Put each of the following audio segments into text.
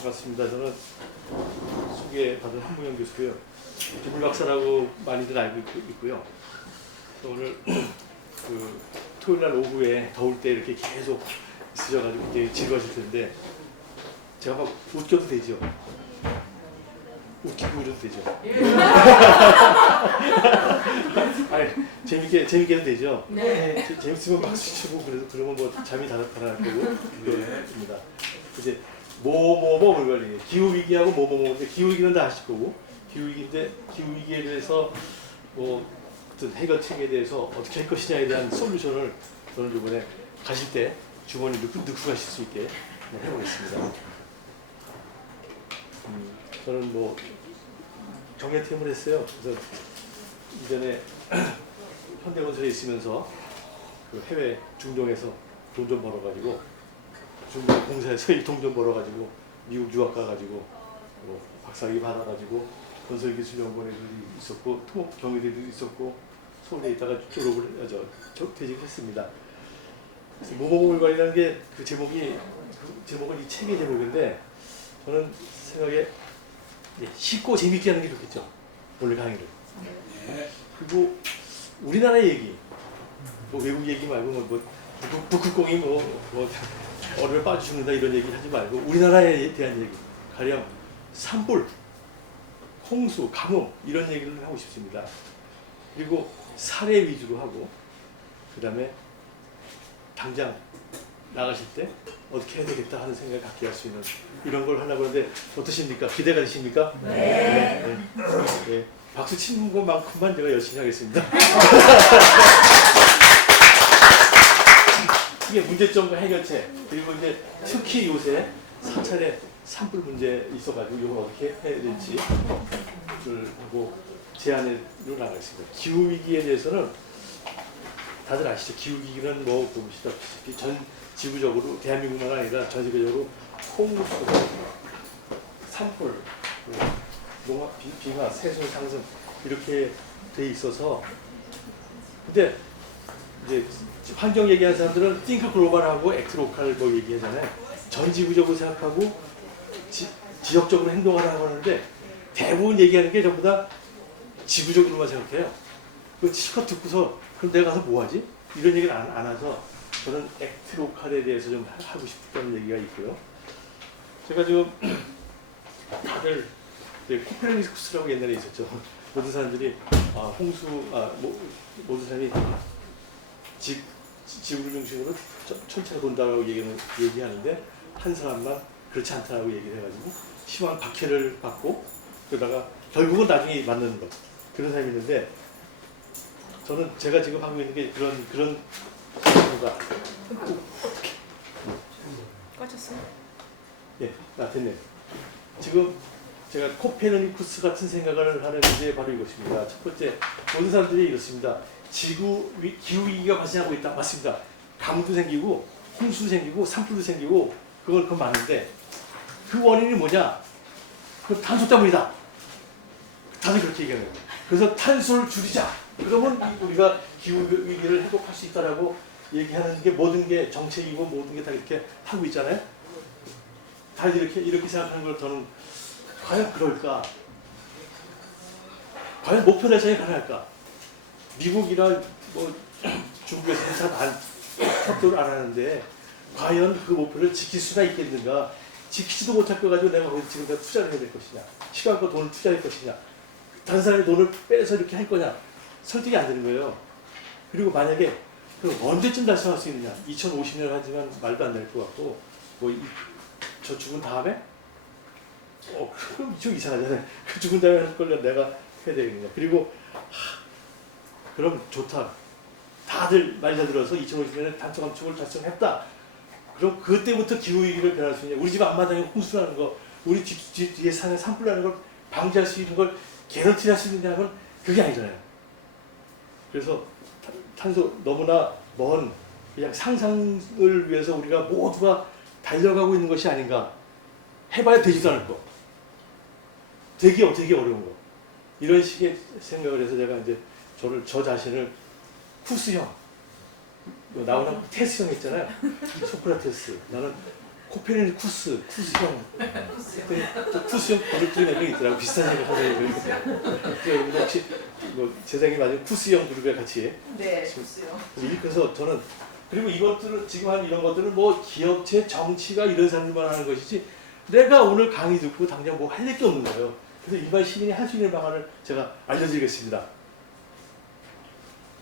반갑습니다. 저는 소개받은 한무영 교수고요. 주물 박사라고 많이들 알고 있고요. 오늘 그 토요일 날 오후에 더울 때 이렇게 계속 있으셔가지고 이게 즐거우실 텐데 제가 막 웃겨도 되죠? 웃기고 이래도 되죠? 아니, 재밌게 해도 되죠? 네. 재밌으면 박수 치고 그러면 뭐 잠이 달아날 거고 그렇습니다. 이제 뭐뭐 물건이 기후 위기하고 뭐뭐뭐인데 기후 위기는 다 아실 거고 기후 위기에 대해서 뭐 어떤 해결책에 대해서 어떻게 할 것이냐에 대한 솔루션을 저는 이번에 가실 때 주머니 넣고 가실 수 있게 해보겠습니다. 저는 뭐 정예퇴임을 했어요. 그래서 이전에 현대건설에 있으면서 그 해외 중동에서 돈 좀 벌어가지고 중동 공사에서 이 돈 좀 벌어가지고 미국 유학 가가지고 뭐 박사학위 받아가지고 건설기술연구원에도 있었고 토목경희대도 있었고 서울에 있다가 퇴직을 했습니다. 그래서 모범물관이라는 게 그 제목은 이 책의 제목인데 저는 생각에 쉽고 재밌게 하는 게 좋겠죠. 오늘 강의를. 그리고 우리나라 얘기, 뭐 외국 얘기 말고 뭐 북극공이 뭐 얼음에 빠져 죽는다 이런 얘기 하지 말고 우리나라에 대한 얘기, 가령 산불, 홍수, 가뭄 이런 얘기를 하고 싶습니다. 그리고 사례 위주로 하고 그 다음에 당장 나가실 때 어떻게 해야 되겠다 하는 생각을 갖게 할 수 있는 이런 걸 하려고 하는데 어떠십니까? 기대가 되십니까? 네. 네. 박수 치는 것만큼만 제가 열심히 하겠습니다. 이게 문제점과 해결책 그리고 이제 특히 요새 사찰에 산불 문제 있어가지고 이걸 어떻게 해야 될지 하고 제안으로 나가겠습니다. 기후 위기에 대해서는 다들 아시죠? 기후 위기는 뭐 보시다시피 전 지구적으로 대한민국만 아니라 전 세계적으로 홍수, 산불, 농업, 빙하, 세수 상승 이렇게 돼 있어서 근데 이제 환경 얘기하는 사람들은 think global하고 act local 뭐 얘기하잖아요. 전 지구적으로 생각하고 지역적으로 행동하라고 하는데 대부분 얘기하는 게 전부 다 지구적으로만 생각해요. 그 실컷 듣고서 그럼 내가 가서 뭐 하지? 이런 얘기를 안 해서 저는 act local에 대해서 좀 하고 싶다는 얘기가 있고요. 제가 지금 다들 코페르니쿠스라고 옛날에 있었죠. 모든 사람들이 모든 사람이 지구를 중심으로 천체가 돈다라고 얘기하는데 한 사람만 그렇지 않다라고 얘기를 해가지고 심한 박해를 받고 그러다가 결국은 나중에 맞는 것 그런 사람이 있는데 저는 제가 지금 하고 있는 게 그런 거가 꺼졌어요? 예, 됐네. 지금 제가 코페르니쿠스 같은 생각을 하는 게 바로 이것입니다. 첫 번째, 모든 사람들이 이렇습니다. 기후 위기가 발생하고 있다. 맞습니다. 가뭄도 생기고 홍수도 생기고 산불도 생기고 그건 맞는데 그 원인이 뭐냐? 그 탄소 때문이다. 다들 그렇게 얘기하는 거예요. 그래서 탄소를 줄이자. 그러면 우리가 기후 위기를 회복할 수 있다라고 얘기하는 게 모든 게 정책이고 모든 게 다 이렇게 하고 있잖아요. 다들 이렇게 생각하는 걸 저는 과연 그럴까? 과연 목표 달성이 가능할까? 미국이나 뭐 중국에서 다 협조를 안 하는데 과연 그 목표를 지킬 수가 있겠는가? 지키지도 못할 거 가지고 내가 지금 투자를 해야 될 것이냐? 시간과 돈을 투자할 것이냐? 다른 사람의 돈을 빼서 이렇게 할 거냐? 설득이 안 되는 거예요. 그리고 만약에 그럼 언제쯤 달성할 수 있느냐? 2050년 하지만 말도 안 될 것 같고 저 죽은 다음에? 그럼 좀 이상하잖아요. 그 죽은 다음에 할 걸 내가 해야 되겠냐. 그리고 그럼 좋다. 다들 말 잘 들어서 2050년에 탄소 감축을 달성했다. 그럼 그때부터 기후위기를 변할 수 있냐. 우리 집 앞마당에 홍수라는 거, 우리 뒤에 산에 산불 나는 걸 방지할 수 있는 걸 개런티할 수 있느냐면 그게 아니잖아요. 그래서 탄소 너무나 먼 그냥 상상을 위해서 우리가 모두가 달려가고 있는 것이 아닌가. 해봐야 되지도 않을 거. 되게 어려운 거. 이런 식의 생각을 해서 제가 이제 저 자신을 푸스형, 나오는 테스형 있잖아요. 소크라테스. 나는 쿠스형. 쿠스형 그룹들이 몇 명 있더라고. 비슷한 생각 하는 여러분 혹시 뭐 재생이 맞은 쿠스형 그룹에 같이. 네, 쿠스요. 그래서 저는 그리고 이것들은 지금 한 이런 것들은 뭐 기업체 정치가 이런 사람들만 하는 것이지 내가 오늘 강의 듣고 당장 뭐 할 게 없는 거예요. 그래서 일반 시민이 할 수 있는 방안을 제가 알려드리겠습니다.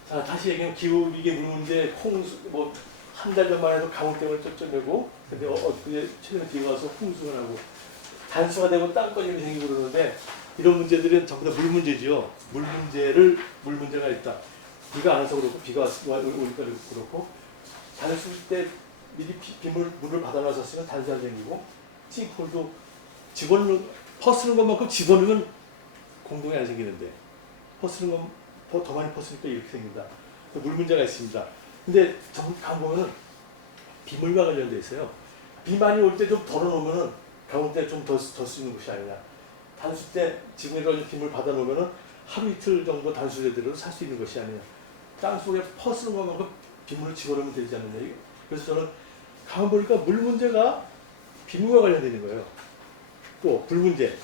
자, 다시 얘기하면 기후위기 물 문제, 홍수, 뭐 한 달 전만 해도 강우병을 쫓겨내고 근데 엊그제 최근에 비가 와서 홍수가 나고 단수가 되고 땅꺼짐이 생기고 그러는데 이런 문제들은 전부 다 물 문제지요. 물 문제가 있다. 비가 안 와서 그렇고 비가 오니까 그렇고 단수일 때 미리 물을 받아놨었으면 단수 안 생기고 싱크홀도 퍼쓰는 것만큼 집어넣으면 공동이 안 생기는데 퍼쓰는 건 더 많이 퍼쓰니까 이렇게 생긴다. 물 문제가 있습니다. 근데 강보면은 비물과 관련돼 있어요. 비 많이 올 때 좀 덜어놓으면은 강원 때 좀 더 쓰는 것이 아니냐. 단수 때 지붕에 걸린 빗물 받아놓으면은 하루 이틀 정도 단수 제대로 살 수 있는 것이 아니냐. 땅 속에 퍼쓰는 것만큼 빗물을 집어넣으면 되지 않느냐. 그래서 저는 가만 보니까 물 문제가 비물과 관련되는 거예요. 또 불 문제,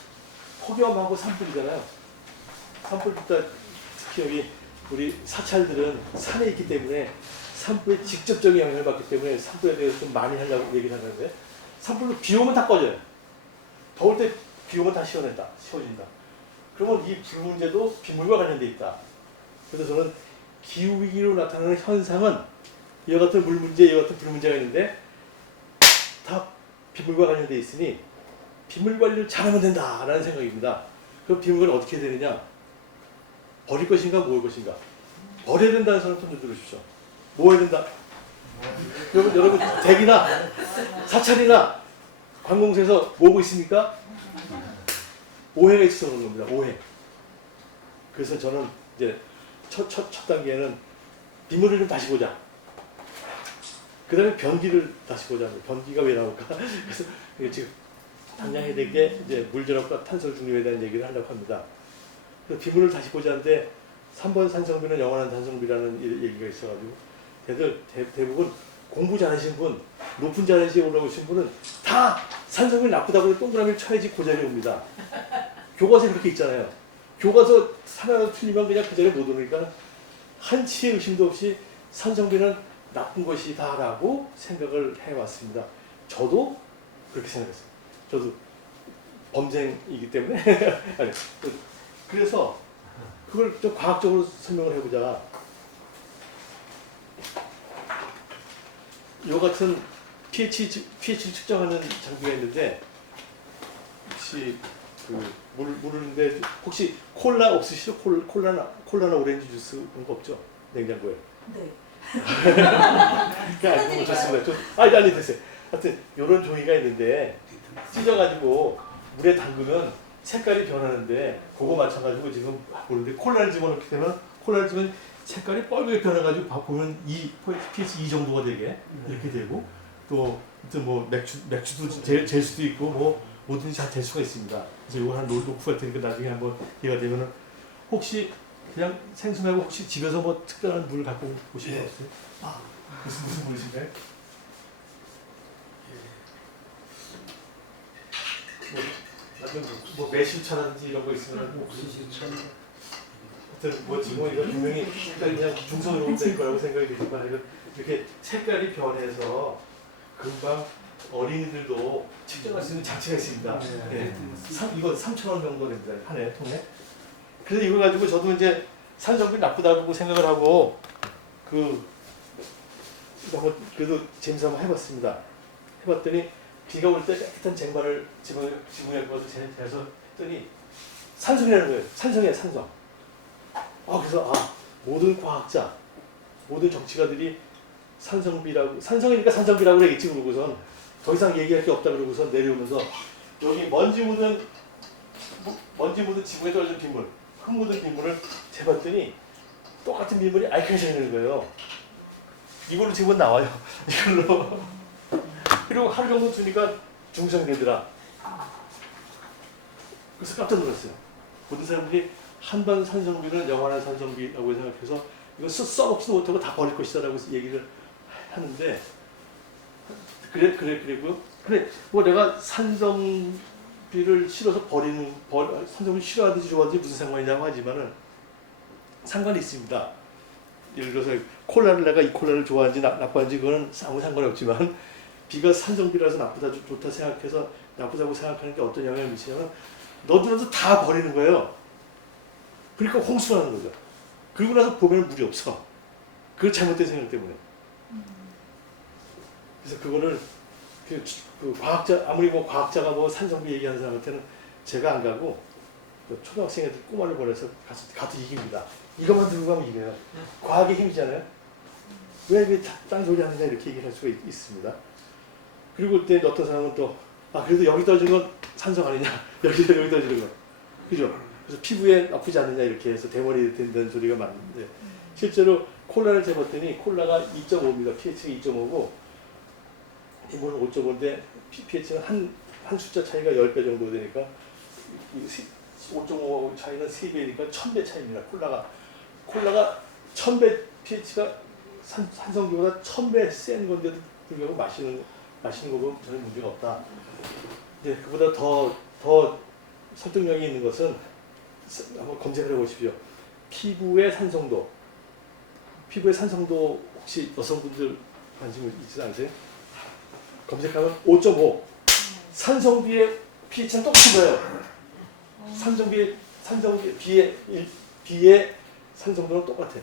폭염하고 산불이잖아요. 산불부터 특히 여기 우리 사찰들은 산에 있기 때문에 산불에 직접적인 영향을 받기 때문에 산불에 대해서 좀 많이 하려고 얘기를 하는데 산불로 비 오면 다 꺼져요. 더울 때 비 오면 다 시원진다. 그러면 이 불 문제도 빗물과 관련돼 있다. 그래서 저는 기후위기로 나타나는 현상은 이와 같은 물 문제, 이와 같은 불 문제가 있는데 다 빗물과 관련돼 있으니 빗물 관리를 잘하면 된다라는 생각입니다. 그럼 빗물은 어떻게 되느냐? 버릴 것인가 모을 것인가? 버려야 된다는 사람 손 좀 들으십시오. 모아야 된다. 여러분 댁이나 사찰이나 관공서에서 모으고 있습니까? 오해가 있어서 그런 겁니다. 오해. 그래서 저는 이제 첫 단계는 빗물을 좀 다시 보자. 그 다음에 변기를 다시 보자. 변기가 왜 나올까? 그래서 지금 당장 해야 될 게 이제 물전압과 탄소 중립에 대한 얘기를 하려고 합니다. 그래서 빗물을 다시 보자는데 3번 산성비는 영원한 산성비라는 얘기가 있어가지고 대부분 공부 잘하신 분, 높은 자리에 올라오신 분은 다 산성비 나쁘다고 동그라미를 쳐야지 그 자리에 옵니다. 교과서에 그렇게 있잖아요. 교과서 하나 틀리면 그냥 그 자리에 못 오니까 한치의 의심도 없이 산성비는 나쁜 것이다라고 생각을 해왔습니다. 저도 그렇게 생각했어요. 저도 범생이기 때문에 아니, 그래서 그걸 좀 과학적으로 설명을 해보자. 이 같은 pH를 측정하는 장비가 있는데 혹시 물인데 혹시 콜라 없으시죠? 콜라나 오렌지 주스 그런 거 없죠? 냉장고에. 네. 그냥 좋습니다. 아니 됐어요. 하여튼 이런 종이가 있는데 찢어가지고 물에 담그면 색깔이 변하는데 그거 맞춰가지고 지금 보는데 콜라를 집어넣게 되면 색깔이 빨갛게 변해가지고 보면 pH 2 정도가 되게 이렇게 되고 또 뭐 맥주도 잴 수도 있고 뭐 뭐든지 다 될 수가 있습니다. 그래서 이거 한 놓고 할 테니까 나중에 한번 기회가 되면은 혹시 그냥 생소하고 혹시 집에서 뭐 특별한 물 갖고 오신 거 없어요? 무슨 물이신가요? 뭐 매실차라든지 이런 거 있으면 하여튼 뭐 지금 이거 분명히 그냥 중성으로 될 거라고 생각이 되지만 이렇게 색깔이 변해서 금방 어린이들도 측정할 수 있는 장치가 있습니다. 네. 이거 3,000원 정도 됩니다. 한 통에. 그래서 이거 가지고 저도 이제 산성비 나쁘다고 생각을 하고 그래도 재미삼아 한번 해봤습니다. 해봤더니 비가 올 때 깨끗한 쟁반을 지붕에 걸어서 재서 했더니 산성이라는 거예요. 산성이에요, 산성. 그래서 모든 과학자, 모든 정치가들이 산성이니까 산성비라고 그러겠지 그러고선 더 이상 얘기할 게 없다 그러고선 내려오면서 여기 먼지 묻은 지붕에 떨어진 빗물, 흙 묻은 빗물을 재봤더니 똑같은 빗물이 알칼리가 되는 거예요. 이걸로 지금 나와요. 이걸로. 그리고 하루 정도 두니까 중성되더라. 그래서 깜짝 놀랐어요. 모든 사람들이 한번 산성비는 영원한 산성비라고 생각해서 이거 써먹지도 못하고 다 버릴 것이다라고 얘기를 하는데 그래 뭐 내가 산성비를 싫어서 산성비 싫어하든지 좋아하든지 무슨 상관이냐고 하지만은 상관이 있습니다. 예를 들어서 콜라를 내가 이 콜라를 좋아하는지 나빠하는지 그거는 아무 상관이 없지만 비가 산성비라서 나쁘다 좋다 생각해서 나쁘다고 생각하는 게 어떤 영향을 미치냐면 너들한테 다 버리는 거예요. 그러니까 홍수가 나는 거죠. 그러고 나서 보면 물이 없어. 그건 잘못된 생각 때문에. 그래서 그거를 그 과학자 아무리 뭐 과학자가 뭐 산성비 얘기하는 사람한테는 제가 안 가고 그 초등학생 애들 꼬마를 보내서 가서 이깁니다. 이것만 들고 가면 이겨요. 과학의 힘이잖아요. 왜 딴 소리 하느냐 이렇게 얘기를 할 수가 있습니다. 그리고 그때 어떤 사람은 또 그래도 여기 떨어진 건 산성 아니냐 여기 떨어지는 건 그죠? 그래서 피부에 나쁘지 않느냐 이렇게 해서 대머리 된다는 소리가 많은데 실제로 콜라를 재봤더니 콜라가 2.5입니다. pH가 2.5고 이거는 5.5인데 pH는 한 숫자 차이가 10배 정도 되니까 5.5 차이는 3배니까 1000배 차이입니다. 콜라가 1000배 pH가 산성비보다 1000배 센 건데도 불구하고 마시는 거 보면 전혀 문제가 없다. 근데 그보다 더 설득력이 있는 것은 한번 검색을 해보십시오. 피부의 산성도 혹시 여성분들 관심 있지 않으세요? 검색하면 5.5 산성비의 pH는 똑같은 거예요. 비의 산성도는 똑같아.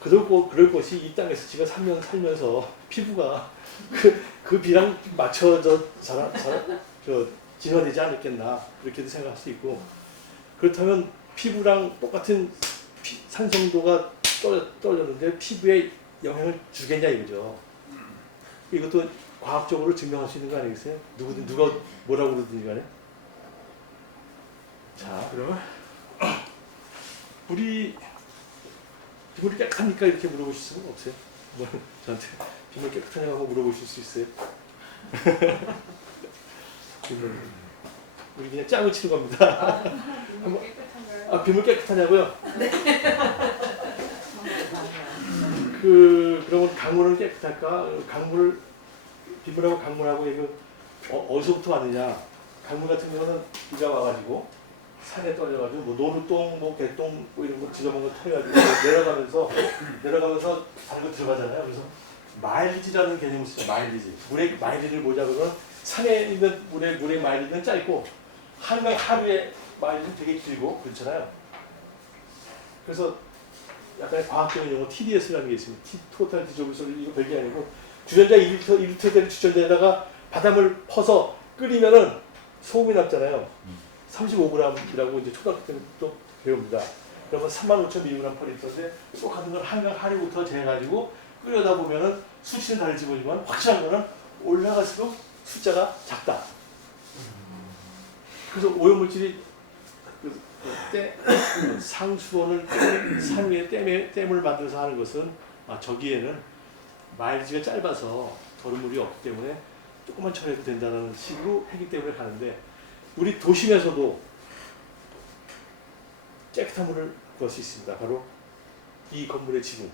그럴 것이 이 땅에서 지가 살면서 피부가 그 비랑 맞춰져 진화되지 않았겠나 이렇게도 생각할 수 있고 그렇다면 피부랑 똑같은 산성도가 떨어졌는데 피부에 영향을 주겠냐 이거죠. 이것도 과학적으로 증명할 수 있는 거 아니겠어요? 누가 뭐라고 그러든지 간에. 자, 그러면 비물이 깨끗합니까? 이렇게 물어보실 수는 없어요. 뭐 저한테 비물 깨끗하냐고 물어보실 수 있어요. 우리 그냥 짱을 치는 겁니다. 비물 깨끗한가요? 비물 깨끗하냐고요? 네. 그러면 강물은 깨끗할까? 비물하고 강물하고 이거 어디서부터 왔느냐? 강물 같은 경우는 비가 와가지고 산에 떨어져가지고 뭐 노루똥, 뭐 개똥 뭐 이런 거 지저분한 거 털어가지고 내려가면서 다른 거 들어가잖아요. 그래서 마일리지라는 개념을 쓰죠. 마일리지. 물의 마일리지를 보자면 산에 있는 물의 마일리지는 짧고 하루의 마일리지는 되게 길고 그렇잖아요. 그래서 약간의 과학적인 용어 TDS라는 게 있습니다. 토탈 디조블 솔 이거 별게 아니고 주전자 1리터 된 주전자에다가 바닷물 퍼서 끓이면은 소금이 남잖아요. 35g이라고 이제 초등학교 때 또 배웁니다. 그러면 35,000mg per 리터인데 똑같은 걸 한강 하류부터 재가지고 끓여다 보면은 수치는 다를지 모르지만 확실한 거는 올라갈수록 숫자가 작다. 그래서 오염물질이 상수원을 산 위에 댐을 만들어서 하는 것은 저기에는 마일리지가 짧아서 더러물이 없기 때문에 조금만 처리해도 된다는 식으로 하기 때문에 가는데 우리 도심에서도 깨끗한 물을 구할 수 있습니다. 바로 이 건물의 지붕.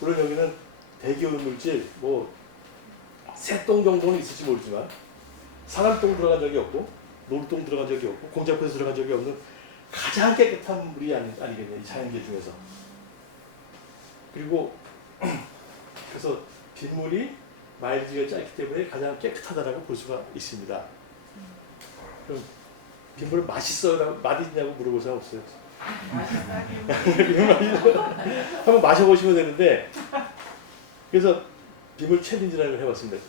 물론 여기는 대기오염물질 뭐 새똥 정도는 있을지 모르지만 사람똥 들어간 적이 없고 노루똥 들어간 적이 없고 공작포에서 들어간 적이 없는 가장 깨끗한 물이 아니겠냐 이 자연계 중에서. 그리고 그래서 빗물이 마일리지가 짧기 때문에 가장 깨끗하다라고 볼 수가 있습니다. 그럼 빗물은 맛있어요? 맛있냐고 물어볼 사람 없어요? 한번 마셔보시면 되는데 그래서 빗물 챌린지라는 걸 해봤습니다.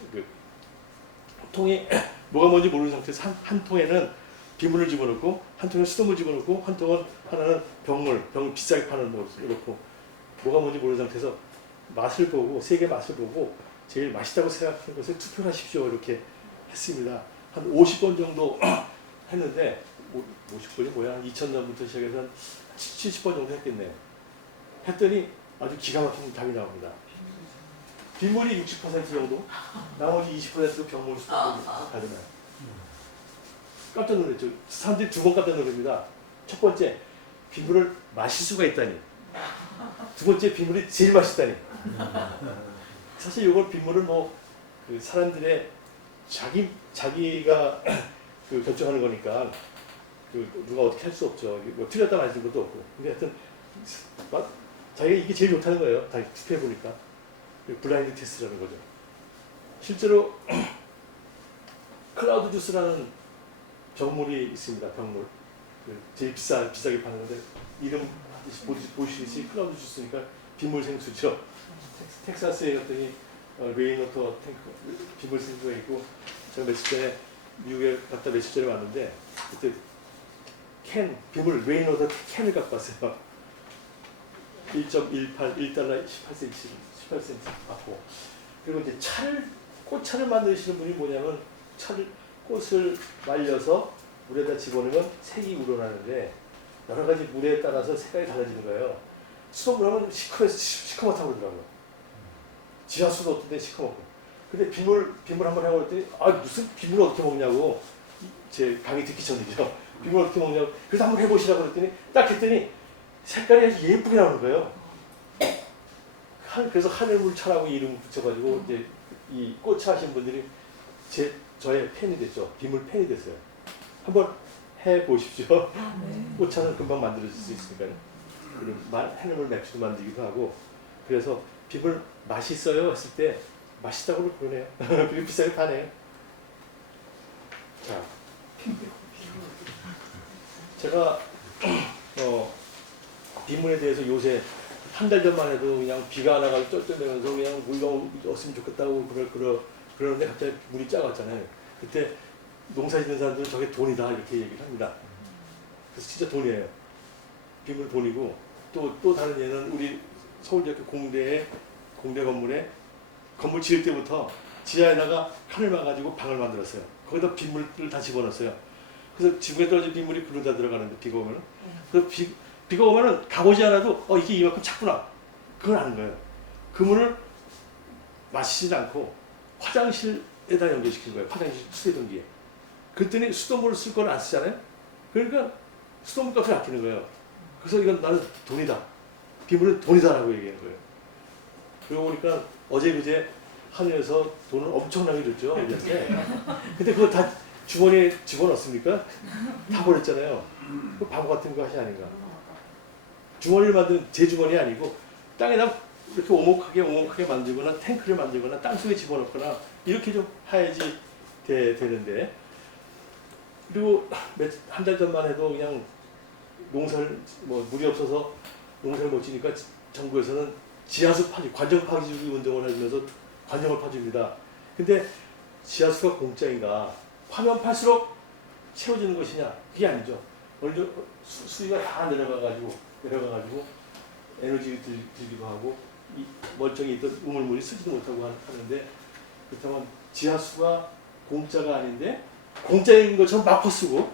통에 뭐가 뭔지 모르는 상태에서 한 통에는 빗물을 집어넣고 한 통에 수돗물 집어넣고 한 통은 하나는 병 비싸게 파는 거 넣고 뭐가 뭔지 모르는 상태에서 맛을 보고 세 개 맛을 보고 제일 맛있다고 생각하는 것을 투표를 하십시오 이렇게 했습니다. 한 50번 정도 했는데 50번이 뭐야? 2000년부터 시작해서 한 70번 정도 했겠네요. 했더니 아주 기가 막힌 답이 나옵니다. 빗물이 60% 정도, 나머지 20%도 병물 수도 가져나요. 깜짝 놀랐죠. 사람들이 두 번 깜짝 놀랍니다. 첫 번째, 빗물을 마실 수가 있다니. 두 번째, 빗물이 제일 맛있다니. 사실 이걸 빗물을 뭐 그 사람들의 자기가 그 결정하는 거니까 그 누가 어떻게 할 수 없죠. 뭐 틀렸다 말하는 것도 없고. 근데 하여튼 자기가 이게 제일 좋다는 거예요. 다 투표해 보니까 블라인드 테스트라는 거죠. 실제로 클라우드 주스라는 병물이 있습니다. 병물. 그 제일 비싸게 파는 건데 이름 보시듯이 클라우드 주스니까 빗물 생수죠. 텍사스에 갔더니 레인워터 탱크 빗물 생수가 있고 제가 며칠 전에 미국에 갔다 며칠 전에 왔는데 그때 빗물 레인워터 캔을 갖고 왔어요. 1.18 1달러 18센트 받고 그리고 이제 꽃차를 만드시는 분이 뭐냐면 꽃을 말려서 물에다 집어넣으면 색이 우러나는데 여러 가지 물에 따라서 색깔이 달라지는 거예요. 수돗물 하면 시커멓다고 그러더라고요. 지하수도 어떤 데 시커멓고. 근데 빗물 한번 해볼 때 무슨 빗물을 어떻게 먹냐고 제 강의 듣기 전이죠. 빗물 어떻게 먹냐고 그래서 한번 해보시라고 그랬더니 딱 했더니 색깔이 아주 예쁘게 나오는 거예요. 그래서 하늘물차라고 이름 붙여가지고 이제 이 꽃차 하신 분들이 저의 팬이 됐죠. 빗물 팬이 됐어요. 한번 해보십시오. 꽃차는 금방 만들어질 수 있으니까요. 그리고 하늘물 맥주도 만들기도 하고 그래서 빗물 맛있어요 했을 때 맛있다고 그러네요. 그리고 비싸게 파네요. 자, 제가 빗물에 대해서 요새 한 달 전만 해도 그냥 비가 안 와가지고 쩔쩔매면서 그냥 물가 없으면 좋겠다고 그러는데 갑자기 물이 작았잖아요. 그때 농사 짓는 사람들은 저게 돈이다 이렇게 얘기를 합니다. 그래서 진짜 돈이에요. 빗물 돈이고 또 다른 예는 우리 서울대학교 공대 건물에 건물 지을 때부터 지하에다가 칸을 막아가지고 방을 만들었어요. 거기다 빗물을 다 집어넣었어요. 그래서 지붕에 떨어진 빗물이 그러다 들어가는데 비가 오면은 그래서 비가 오면은 가보지 않아도 이게 이만큼 찼구나 그걸 아는 거예요. 그 물을 마시지 않고 화장실에다 연결시킨 거예요. 화장실 수도전기에. 그랬더니 수돗물을 쓸 걸 안 쓰잖아요. 그러니까 수돗물 값을 아끼는 거예요. 그래서 이건 나는 돈이다. 빗물은 돈이다라고 얘기하는 거예요. 그러고 보니까 어제 그제 하늘에서 돈을 엄청나게 줬죠. 우리한테. 근데 그거 다 주머니에 집어넣습니까? 다 버렸잖아요. 그 바보 같은 거 하시 아닌가. 주머니를 만든 제 주머니 아니고 땅에다 이렇게 오목하게 만들거나 탱크를 만들거나 땅속에 집어넣거나 이렇게 좀 해야지 되는데 그리고 한 달 전만 해도 그냥 농사를 물이 없어서 농사를 못 지니까 정부에서는 지하수 파기, 관정 파기주기 운동을 하면서 관정을 파줍니다. 근데 지하수가 공짜인가? 파면 팔수록 채워지는 것이냐? 그게 아니죠. 먼저 수위가 다 내려가가지고 에너지를 들기도 하고 멀쩡히 있던 우물물이 쓰지도 못하고 하는데 그렇다면 지하수가 공짜가 아닌데 공짜인 것처럼 막 퍼쓰고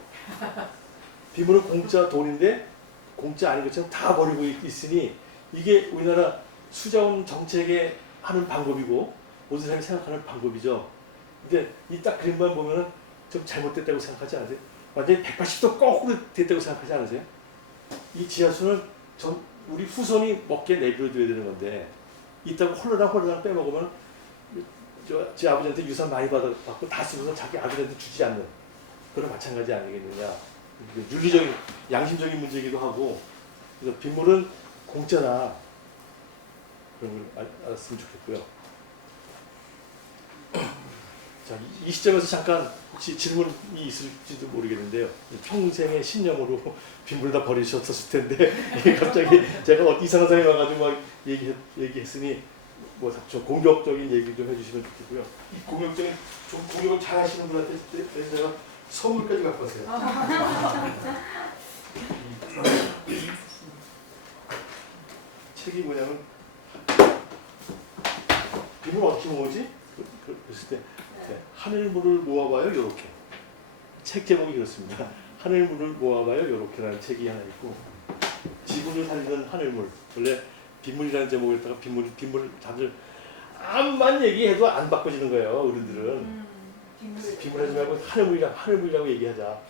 빗물은 공짜 돈인데 공짜 아닌 것처럼 다 버리고 있으니 이게 우리나라 수자원 정책에 하는 방법이고 모든 사람이 생각하는 방법이죠. 근데 이 딱 그림만 보면은 좀 잘못됐다고 생각하지 않으세요? 완전히 180도 거꾸로 됐다고 생각하지 않으세요? 이 지하수는 우리 후손이 먹게 내버려둬야 되는 건데 이따가 홀라당 빼먹으면 제 아버지한테 유산 많이 받고 다 쓰고서 자기 아들한테 주지 않는 그런 마찬가지 아니겠느냐. 윤리적인 양심적인 문제이기도 하고 그래서 빗물은 공짜다 그런 걸 알았으면 좋겠고요. 자, 이 시점에서 잠깐 혹시 질문이 있을지도 모르겠는데요. 평생의 신념으로 빗물을 다 버리셨었을 텐데 갑자기 제가 이상한 사람이 와가지고 막 얘기했으니 좀 공격적인 얘기 좀 해주시면 좋겠고요. 공격을 잘 하시는 분한테 제가 선물까지 갖고 왔어요. 책이 뭐냐면 빗물 어떻게 모으지? 그랬을 때 하늘물을 모아봐요. 이렇게 책 제목이 그렇습니다. 하늘물을 모아봐요. 이렇게라는 책이 하나 있고 지구를 살리는 하늘물. 원래 빗물이라는 제목에다가 빗물 다들 암만 얘기해도 안 바꿔지는 거예요. 어른들은 빗물 하지 말고 하늘물이라고 얘기하자.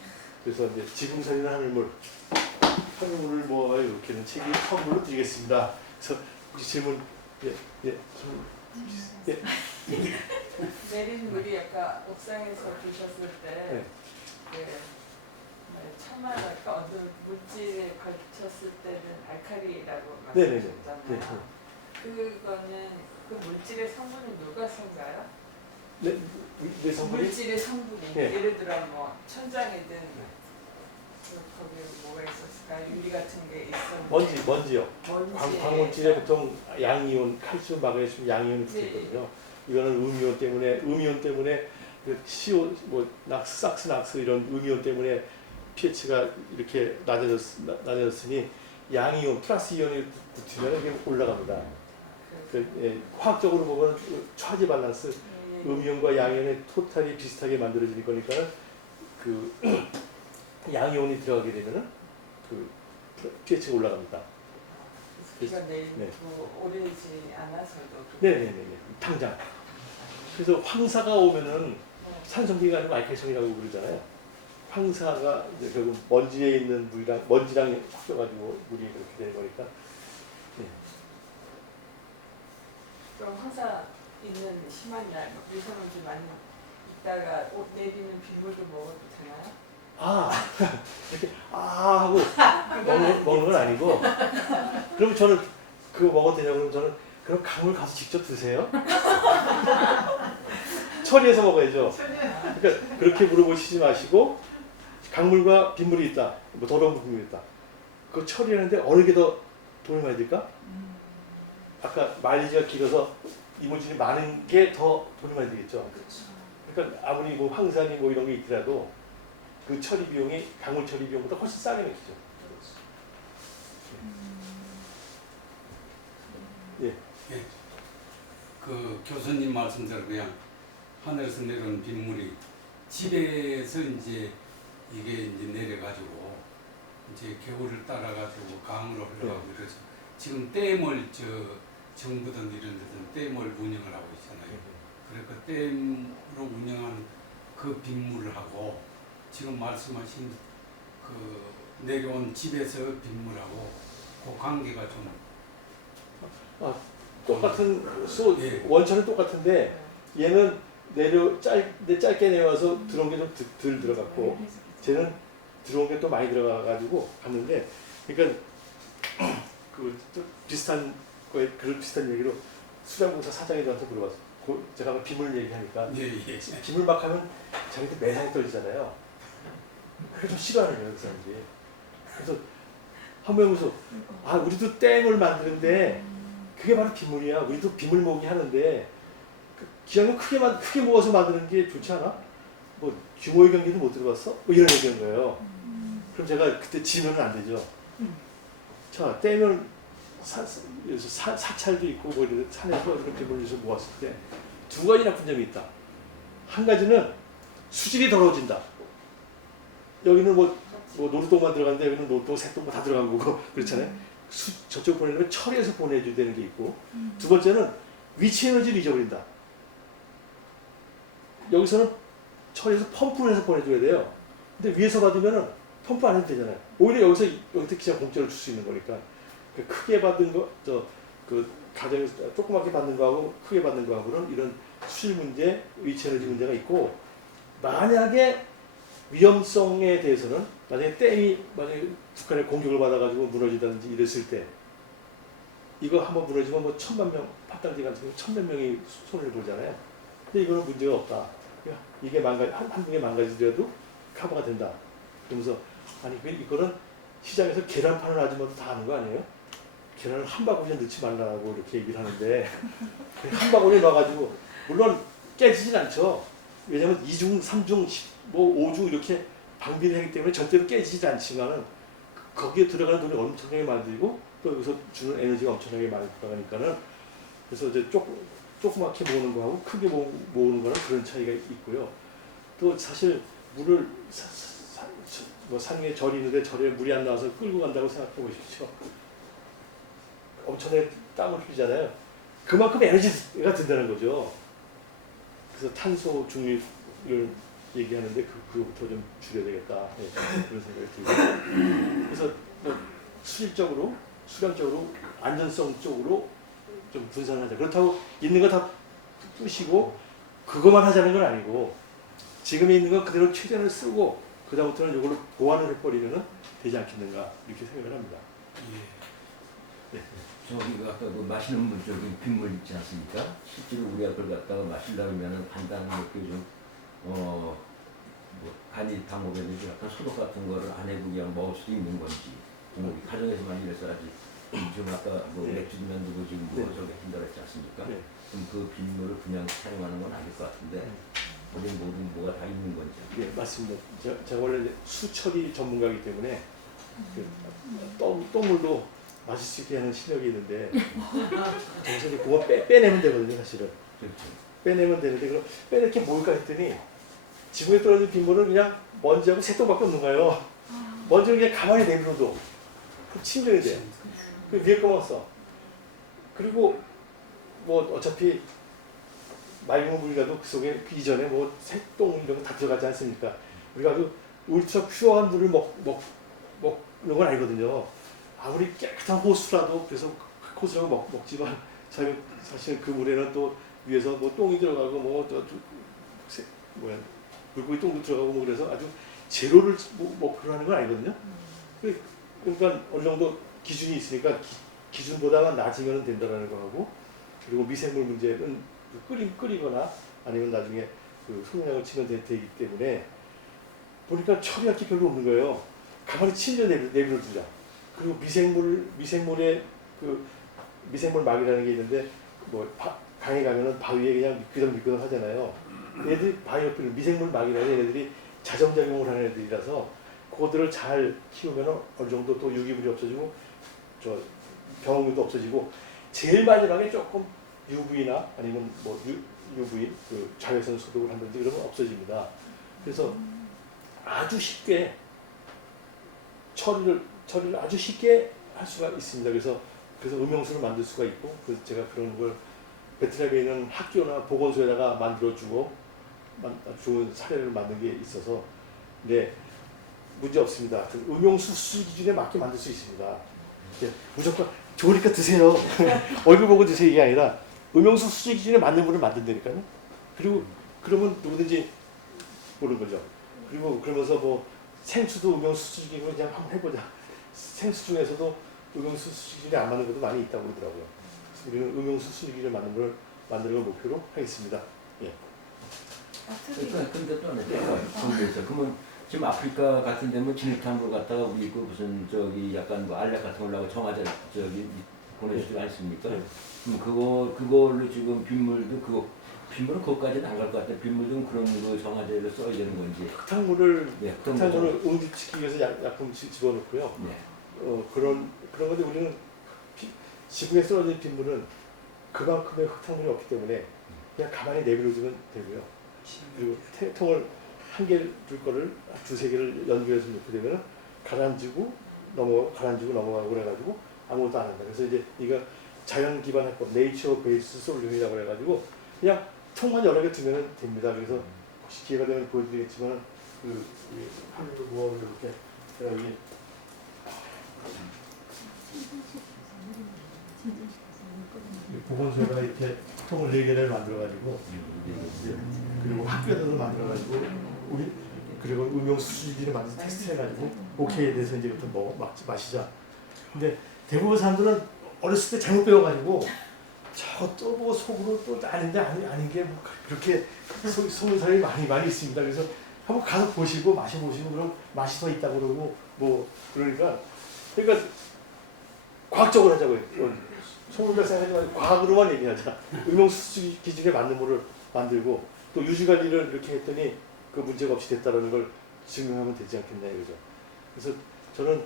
그래서 이제 지구 살리는 하늘물을 모아봐요. 이렇게는 책이 선물로 드리겠습니다. 그래서 혹시 질문 예. 네, 아까 옥상에서 드셨을 때 참말할까 어느 물질에 걸쳤을 때는 알칼리라고 말씀하셨잖아요. 그거는 그 물질의 성분은 누가 쓴가요? 네, 성분이? 물질의 성분이 예를 들어 뭐 천장이든 거기에 뭐가 있었을까? 유리 같은 게 있었는데 먼지요. 광물질에 보통 양이온, 칼슘, 마그네슘, 양이온이 붙어있거든요. 이거는 음이온 때문에 그 CO, 뭐 낙스, 이런 음이온 때문에 pH가 이렇게 낮아졌으니 양이온, 플러스 이온이 붙으면 이게 올라갑니다. 화학적으로 보면 차지 밸런스, 음이온과 양이온의 토탈이 비슷하게 만들어질 거니까 그 양이온이 들어가게 되면은 그 pH가 올라갑니다. 비가 내리고 오래지 않아서도. 네네네. 당장. 그래서 황사가 오면은 산성비가 아니고 알칼리성이라고 그러잖아요. 황사가 이제 결국 먼지에 있는 먼지랑 섞여가지고 물이 그렇게 되는 거니까. 네. 그럼 황사 있는 심한 날, 미세먼지 많이 있다가 옷 내리는 빗물도 먹어도 되나요? 이렇게 하고 먹는 건 아니고. 그럼 저는 그거 먹어도 되냐고 그러면 저는 그럼 강물 가서 직접 드세요. 처리해서 먹어야죠. 그러니까 그렇게 물어보시지 마시고 강물과 빗물이 있다. 뭐 더러운 부분이 있다. 그거 처리하는데 어느 게 더 돈이 많이 들까? 아까 마일리지가 길어서 이물질이 많은 게 더 돈이 많이 들겠죠. 그러니까 아무리 뭐 황산이 뭐 이런 게 있더라도 그 처리 비용이 강물 처리 비용보다 훨씬 싸게 맥히죠. 예. 그 교수님 말씀대로 그냥 하늘에서 내려온 빗물이 집에서 이제 이게 이제 내려가지고 이제 겨울을 따라가지고 강으로 흘러가고 그래서 지금 댐을 정부든 이런 데든 댐을 운영을 하고 있잖아요. 그러니까 댐으로 운영한 그 빗물하고 지금 말씀하신 그 내려온 집에서 빗물하고 그 관계가 좀 똑같은 원천은 똑같은데 얘는 짧게 내려와서 들어온 게 좀 덜 들어갔고 쟤는 들어온 게 또 많이 들어가가지고 갔는데 그러니까 그 비슷한 거에 비슷한 얘기로 수량공사 사장이 저한테 물어봤어. 제가 빗물 얘기하니까 빗물 막 하면 자기들 매상이 떨리잖아요. 그래서 좀 싫어하는 거예요, 그 사람들이. 그래서 한 번 해보면서 우리도 댐을 만드는데 그게 바로 빗물이야. 우리도 빗물 모으기 하는데 기왕이면 크게 모아서 만드는 게 좋지 않아? 뭐 규모의 경기도 못 들어봤어? 뭐 이런 얘기한 거예요. 그럼 제가 그때 지면 안 되죠. 자, 댐을 사찰도 있고 뭐 이런 산에서 이렇게 몰려서 모았을 때 두 가지 나쁜 점이 있다. 한 가지는 수질이 더러워진다. 여기는 뭐 노루동만 들어갔는데 여기는 노루동, 새똥 다 들어간 거고 그렇잖아요. 저쪽 보내려면 처리해서 보내줘야 되는 게 있고 두 번째는 위치 에너지를 잊어버린다. 여기서는 처리해서 펌프를 해서 보내줘야 돼요. 근데 위에서 받으면은 펌프 안 해도 되잖아요. 오히려 여기서 그냥 공짜로 줄 수 있는 거니까 크게 받은 거, 그 가정에서 조그맣게 받는 거하고 크게 받는 거하고는 이런 수질 문제, 위치 에너지 문제가 있고 만약에 위험성에 대해서는 만약에 만약에 북한의 공격을 받아가지고 무너지다든지 이랬을 때 이거 한번 무너지면 뭐 1000만 명, 파탄지 같은 경우 1000몇 명이 손해를 보잖아요. 근데 이거는 문제가 없다. 이게 한두 개 망가지더라도 커버가 된다. 그러면서 이거는 시장에서 계란 파는 아줌마도 다 아는 거 아니에요? 계란을 한 바구니에 넣지 말라고 이렇게 얘기를 하는데 한 바구니에 넣어가지고 물론 깨지진 않죠. 왜냐면 2중, 3중, 뭐 5중 이렇게 방비를 하기 때문에 절대로 깨지지 않지만은 거기에 들어가는 돈이 엄청나게 많이 들고 또 여기서 주는 에너지가 엄청나게 많이 들어가니까는 그래서 이제 조그맣게 모으는 거하고 크게 모으는 거는 그런 차이가 있고요. 또 사실 물을 산 위에 절이 있는데 절에 물이 안 나와서 끌고 간다고 생각해 보십시오. 엄청나게 땀을 흘리잖아요. 그만큼 에너지가 든다는 거죠. 그래서 탄소 중립을 얘기하는데 그거부터 좀 줄여야 되겠다. 그런 생각이 들고. 그래서 뭐 수질적으로, 수량적으로, 안전성 쪽으로 좀 분산하자. 그렇다고 있는 거 다 부시고 그것만 하자는 건 아니고 지금 있는 건 그대로 최대한을 쓰고 그다음부터는 이걸로 보완을 해버리면 되지 않겠는가 이렇게 생각을 합니다. 예. 저기 그 아까 그 마시는 물 저기 빗물 있지 않습니까? 실제로 우리가 그걸 갖다가 마시려면은 간단하게 뭐 간이 방법에는 약간 소독 같은 거를 안 해도 그냥 먹을 수도 있는 건지 우리 가정에서만 이래서라지 지금 아까 뭐 네. 맥주면 누구 지금 네. 뭐 저기 한다고 했지 않습니까? 네. 그럼 그 빗물을 그냥 사용하는 건 아닐 것 같은데 우리 모든 뭐가 다 있는 건지. 예, 맞습니다. 제가 원래 이제 수처리 전문가이기 때문에 그 똥물도 마실 수 있게 하는 실력이 있는데 정말 이제 그거 빼내면 되거든요, 사실은. 그렇죠. 빼내면 되는데 그럼 빼낼 게 뭘까 했더니 지붕에 떨어진 빗물은 그냥 먼지하고 새똥밖에 없는 거예요. 먼지는 그냥 가만히 내밀어도 그 침전이 돼. 그 위에 거만 써. 그리고 뭐 어차피 맑은 물이라도 그 속에 그 이전에 뭐 새똥 이런 거 다 들어가지 않습니까? 우리가 아주 울트라 퓨어한 물을 먹는 건 아니거든요. 아무리 깨끗한 호수라도 그래서 호수라고 먹지만 사실 그 물에는 또 위에서 뭐 똥이 들어가고 뭐야 물고기 똥도 들어가고 뭐 그래서 아주 제로를 목표로 하는 건 아니거든요. 그러니까 어느 정도 기준이 있으니까 기준보다가 낮으면 된다라는 거하고 그리고 미생물 문제는 끓이거나 아니면 나중에 그 소금량을 치면 되기 때문에 보니까 처리할 게 별로 없는 거예요. 가만히 침전 내버려두자. 그리고 미생물의 그 미생물 막이라는 게 있는데 뭐 강에 가면은 바위에 그냥 미끄덩 하잖아요. 얘들이 바위 옆에 미생물 막이라는 얘네들이 자정작용을 하는 애들이라서 그거들을 잘 키우면 어느 정도 또 유기물이 없어지고 병원도 없어지고 제일 마지막에 조금 UV나 아니면 뭐 UV 그 자외선 소독을 한다든지 그러면 없어집니다. 그래서 아주 쉽게 처리를 아주 쉽게 할 수가 있습니다. 그래서 음용수를 만들 수가 있고 그래서 제가 그런 걸 베트남에 있는 학교나 보건소에다가 만들어주고 좋은 사례를 만든 게 있어서 네 문제 없습니다. 그 음용수 수질 기준에 맞게 만들 수 있습니다. 무조건 좋으니까 드세요. 얼굴 보고 드세요 이게 아니라 음용수 수질 기준에 맞는 물을 만든다니까요. 그리고 그러면 누구든지 모르는 거죠. 그리고 그러면서 뭐 생수도 음용수 수질 기준으로 그냥 한번 해보자. 생수 중에서도 음용수 수질 기준에 안 맞는 것도 많이 있다고 그러더라고요. 그래서 우리는 음용수 수질 기준에 맞는 걸 만드는 걸 목표로 하겠습니다. 예. 근데 또 하나 궁금해서 그러면 지금 아프리카 같은 데면 진흙탕물 갖다가 우리 그 무슨 저기 약간 뭐 알약 같은 걸로 하고 정화제 저기 보내주지 않습니까? 네. 그걸로 지금 빗물은 그것까지는 안 갈 것 같아. 빗물은 그런 그 정화제를 써야 되는 건지. 흙탕물을 네, 응집시키기 위해서 약품 집어넣고요. 네. 그런 건데 우리는 지붕에 쏟아진 빗물은 그만큼의 흙탕물이 없기 때문에 그냥 가만히 내버려두면 되고요. 그리고 통을 한 개를 둘 거를 두세 개를 연결해서 놓게 되면 가라앉히고 넘어가고 그래가지고 아무것도 안 한다. 그래서 이제 이거 자연 기반 해법, 네이처 베이스 솔루션이라고 그래가지고 그냥 통만 여러 개 두면 됩니다. 그래서 혹시 기회가 되면 보여드리겠지만 그 하늘도 모아서 이렇게 제가 여기 보건소에다가 이렇게 통을 4개를 만들어가지고 그리고 학교에서도 만들어가지고 우리 그리고 음용수 수질을 만든 테스트해가지고 오케이에 대해서 이제부터 마시자. 근데 대부분 사람들은 어렸을 때 잘못 배워가지고 저거 또 보고 속으로 또 아닌데 아닌 게 뭐 그렇게 속는 사람이 많이 있습니다. 그래서 한번 가서 보시고 마셔보시고 그럼 맛이 더 있다고 그러고 뭐 그러니까 과학적으로 하자고요. 소문과 생각하지 말고 과학으로만 얘기하자. 음용수 기준에 맞는 물을 만들고 또 유지관리를 이렇게 했더니 그 문제가 없이 됐다는 걸 증명하면 되지 않겠나 이거죠. 그래서 저는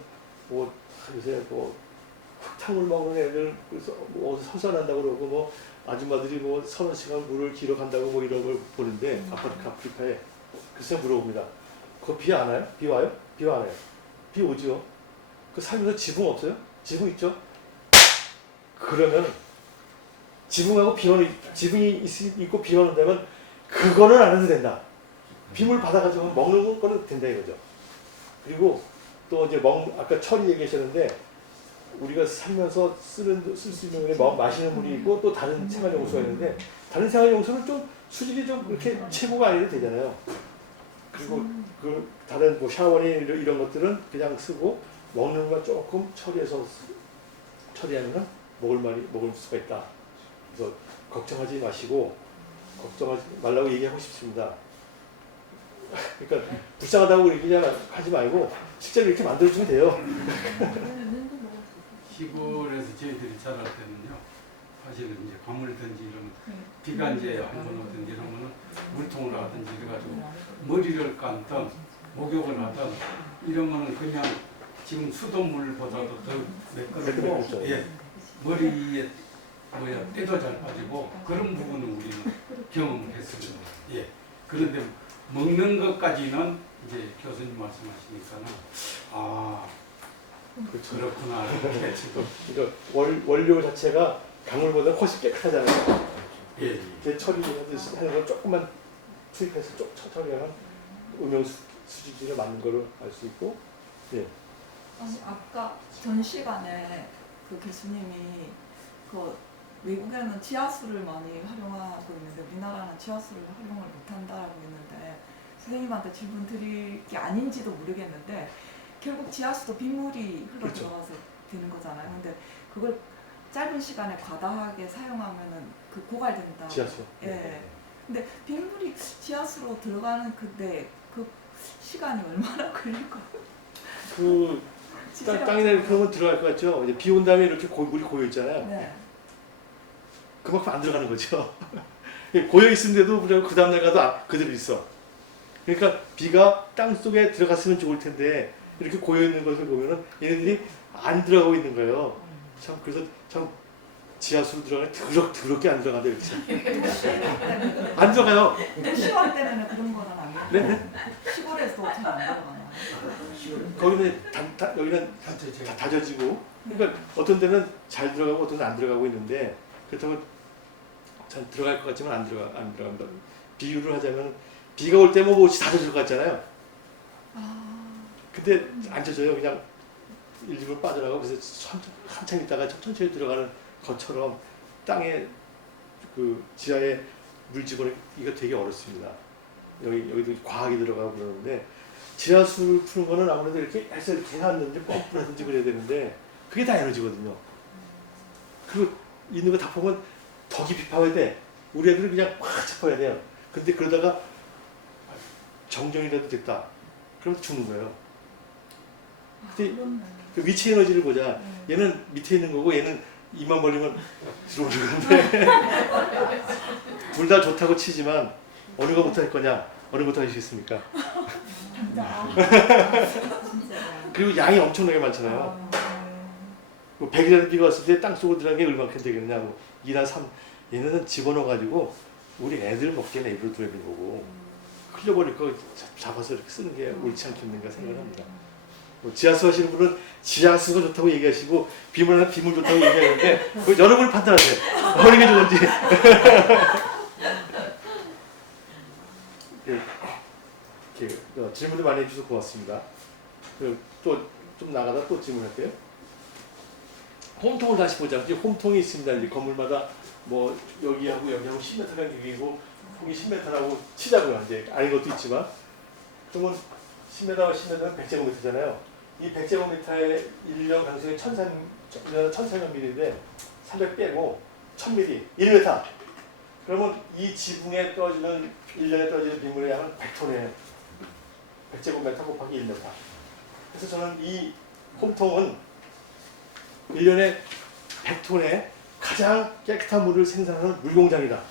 뭐 요새 뭐 흙탕물 먹는 애들 뭐 서산한다고 그러고 뭐 아줌마들이 뭐 30시간 물을 길어 간다고 뭐 이런 걸 보는데 아프리카에 글쎄 물어봅니다. 그거 비 안 와요? 비 와요? 비 안 와요? 비 오죠. 그 살면서 지붕 없어요? 지붕 있죠? 그러면 지붕이 있고 비 오는 데면 그거는 안 해도 된다. 빗물 받아가지고 먹는 거는 된다 이거죠. 그리고 또 이제 아까 처리 얘기하셨는데 우리가 살면서 쓸 수 있는 마시는 물이 있고 또 다른 생활용수가 있는데 다른 생활용수는 좀 수질이 좀 그렇게 최고가 아니어도 되잖아요. 그리고 그 다른 뭐 샤워니 이런 것들은 그냥 쓰고 먹는 거 조금 처리하면 먹을 수가 있다. 그래서 걱정하지 마시고 걱정하지 말라고 얘기하고 싶습니다. 그러니까 불쌍하다고 그냥 하지 말고 실제로 이렇게 만들어주면 돼요. 시골에서 저희들이 자랄 때는요, 사실은 이제 가물든지 이런 비가 이제 한번 오든지 이러면은 물통을 하든지 이래가지고 머리를 감든 목욕을 하든 이러면은 그냥 지금 수돗물보다도 더 매끄럽고 매끄럽죠. 예, 머리에 때도 잘 빠지고 그런 부분은 우리는 경험을 했습니다. 예. 그런데 먹는 것까지는 이제 교수님 말씀하시니까는 그렇죠. 그렇구나 이렇게 지금 그러니까 원료 자체가 강물보다 훨씬 깨끗하잖아요. 예. 제 처리하듯이 하는 걸 조금만 투입해서 처리하면 음용 수질을 맞는 걸로 알 수 있고, 예. 아니 아까 전 시간에 그 교수님이 그 외국에는 지하수를 많이 활용하고 있는데 우리나라는 지하수를 활용을 못한다라고 했는데 선생님한테 질문 드릴 게 아닌지도 모르겠는데 결국 지하수도 빗물이 흘러 그렇죠. 들어가서 되는 거잖아요. 근데 그걸 짧은 시간에 과다하게 사용하면은 그 고갈된다. 지하수. 예. 근데 빗물이 지하수로 들어가는 그 시간이 얼마나 걸릴까요? 그 땅이나 그런 건 들어갈 것 같죠. 이제 비 온 다음에 이렇게 물이 고여 있잖아요. 네. 그만큼 안 들어가는 거죠. 고여 있는데도 그 다음 날 가도 그대로 있어. 그러니까 비가 땅 속에 들어갔으면 좋을 텐데 이렇게 고여 있는 것을 보면은 얘네들이 안 들어가고 있는 거예요. 참 그래서 참 지하수로 들어가면 더럽게 안 들어간다 이렇게. 안 들어가요. 시원 때문에 그런 거는 아니에요. 네? 시골에서 잘 안 들어가나요? 거기는 여기는 다 다져지고, 그러니까 어떤 데는 잘 들어가고 어떤 데는 안 들어가고 있는데 그렇다고 잘 들어갈 것 같지만 안 들어간다. 비유를 하자면 비가 올 때 뭐 옷이 다 젖을 것 같잖아요. 근데 안 젖어요. 그냥 일부러 빠져나가고 그래서 한참 있다가 천천히 들어가는 것처럼 땅에 그 지하에 물 집어넣기가 되게 어렵습니다. 여기도 과학이 들어가고 그러는데 지하수를 푸는 거는 아무래도 이렇게 해서 이렇게 해놨는지 펌프를 하든지 그래야 되는데 그게 다 에너지거든요. 그리고 있는 거 다 보면 더 깊이 파야 돼. 우리 애들은 그냥 확 짚어야 돼요. 근데 그러다가 정정이라도 됐다. 그럼 죽는 거예요. 근데 그 위치 에너지를 보자. 얘는 밑에 있는 거고 얘는 입만 벌리면 들어오는 건데 둘 다 좋다고 치지만 어느 거부터 할 거냐? 어느 거부터 하시겠습니까? 그리고 양이 엄청나게 많잖아요. 뭐 100이라는 비가 왔을 때 땅속으로 들어간 게 얼마큼 되겠느냐. 뭐 2나 3. 얘네는 집어넣어가지고 우리 애들 먹기에는 입으로 들어야 되는 거고 흘려버릴 거 잡아서 이렇게 쓰는 게 옳지 않겠는가 생각을 합니다. 뭐 지하수 하시는 분은 지하수가 좋다고 얘기하시고 비물 좋다고 얘기하는데 여러분이 판단하세요. 어느 게 좋은지. 이렇게 질문을 많이 해주셔서 고맙습니다. 또 좀 나가다 또 질문할게요. 홈통을 다시 보자. 이제 홈통이 있습니다. 이제 건물마다 뭐 여기하고 10m가 여기고 폭이 10m라고 치자고요. 이제 아닌 것도 있지만 그러면 10m와 10m는 100제곱미터잖아요. 이 100제곱미터의 일년 강수량이 1,300mm인데 300 빼고 1000mm, 1m. 그러면 이 지붕에 떨어지는 1년에 떨어지는 빗물의 양은 100톤이에요. 100제곱미터 곱하기 1m. 그래서 저는 이 홈통은 1년에 100톤의 가장 깨끗한 물을 생산하는 물공장이다.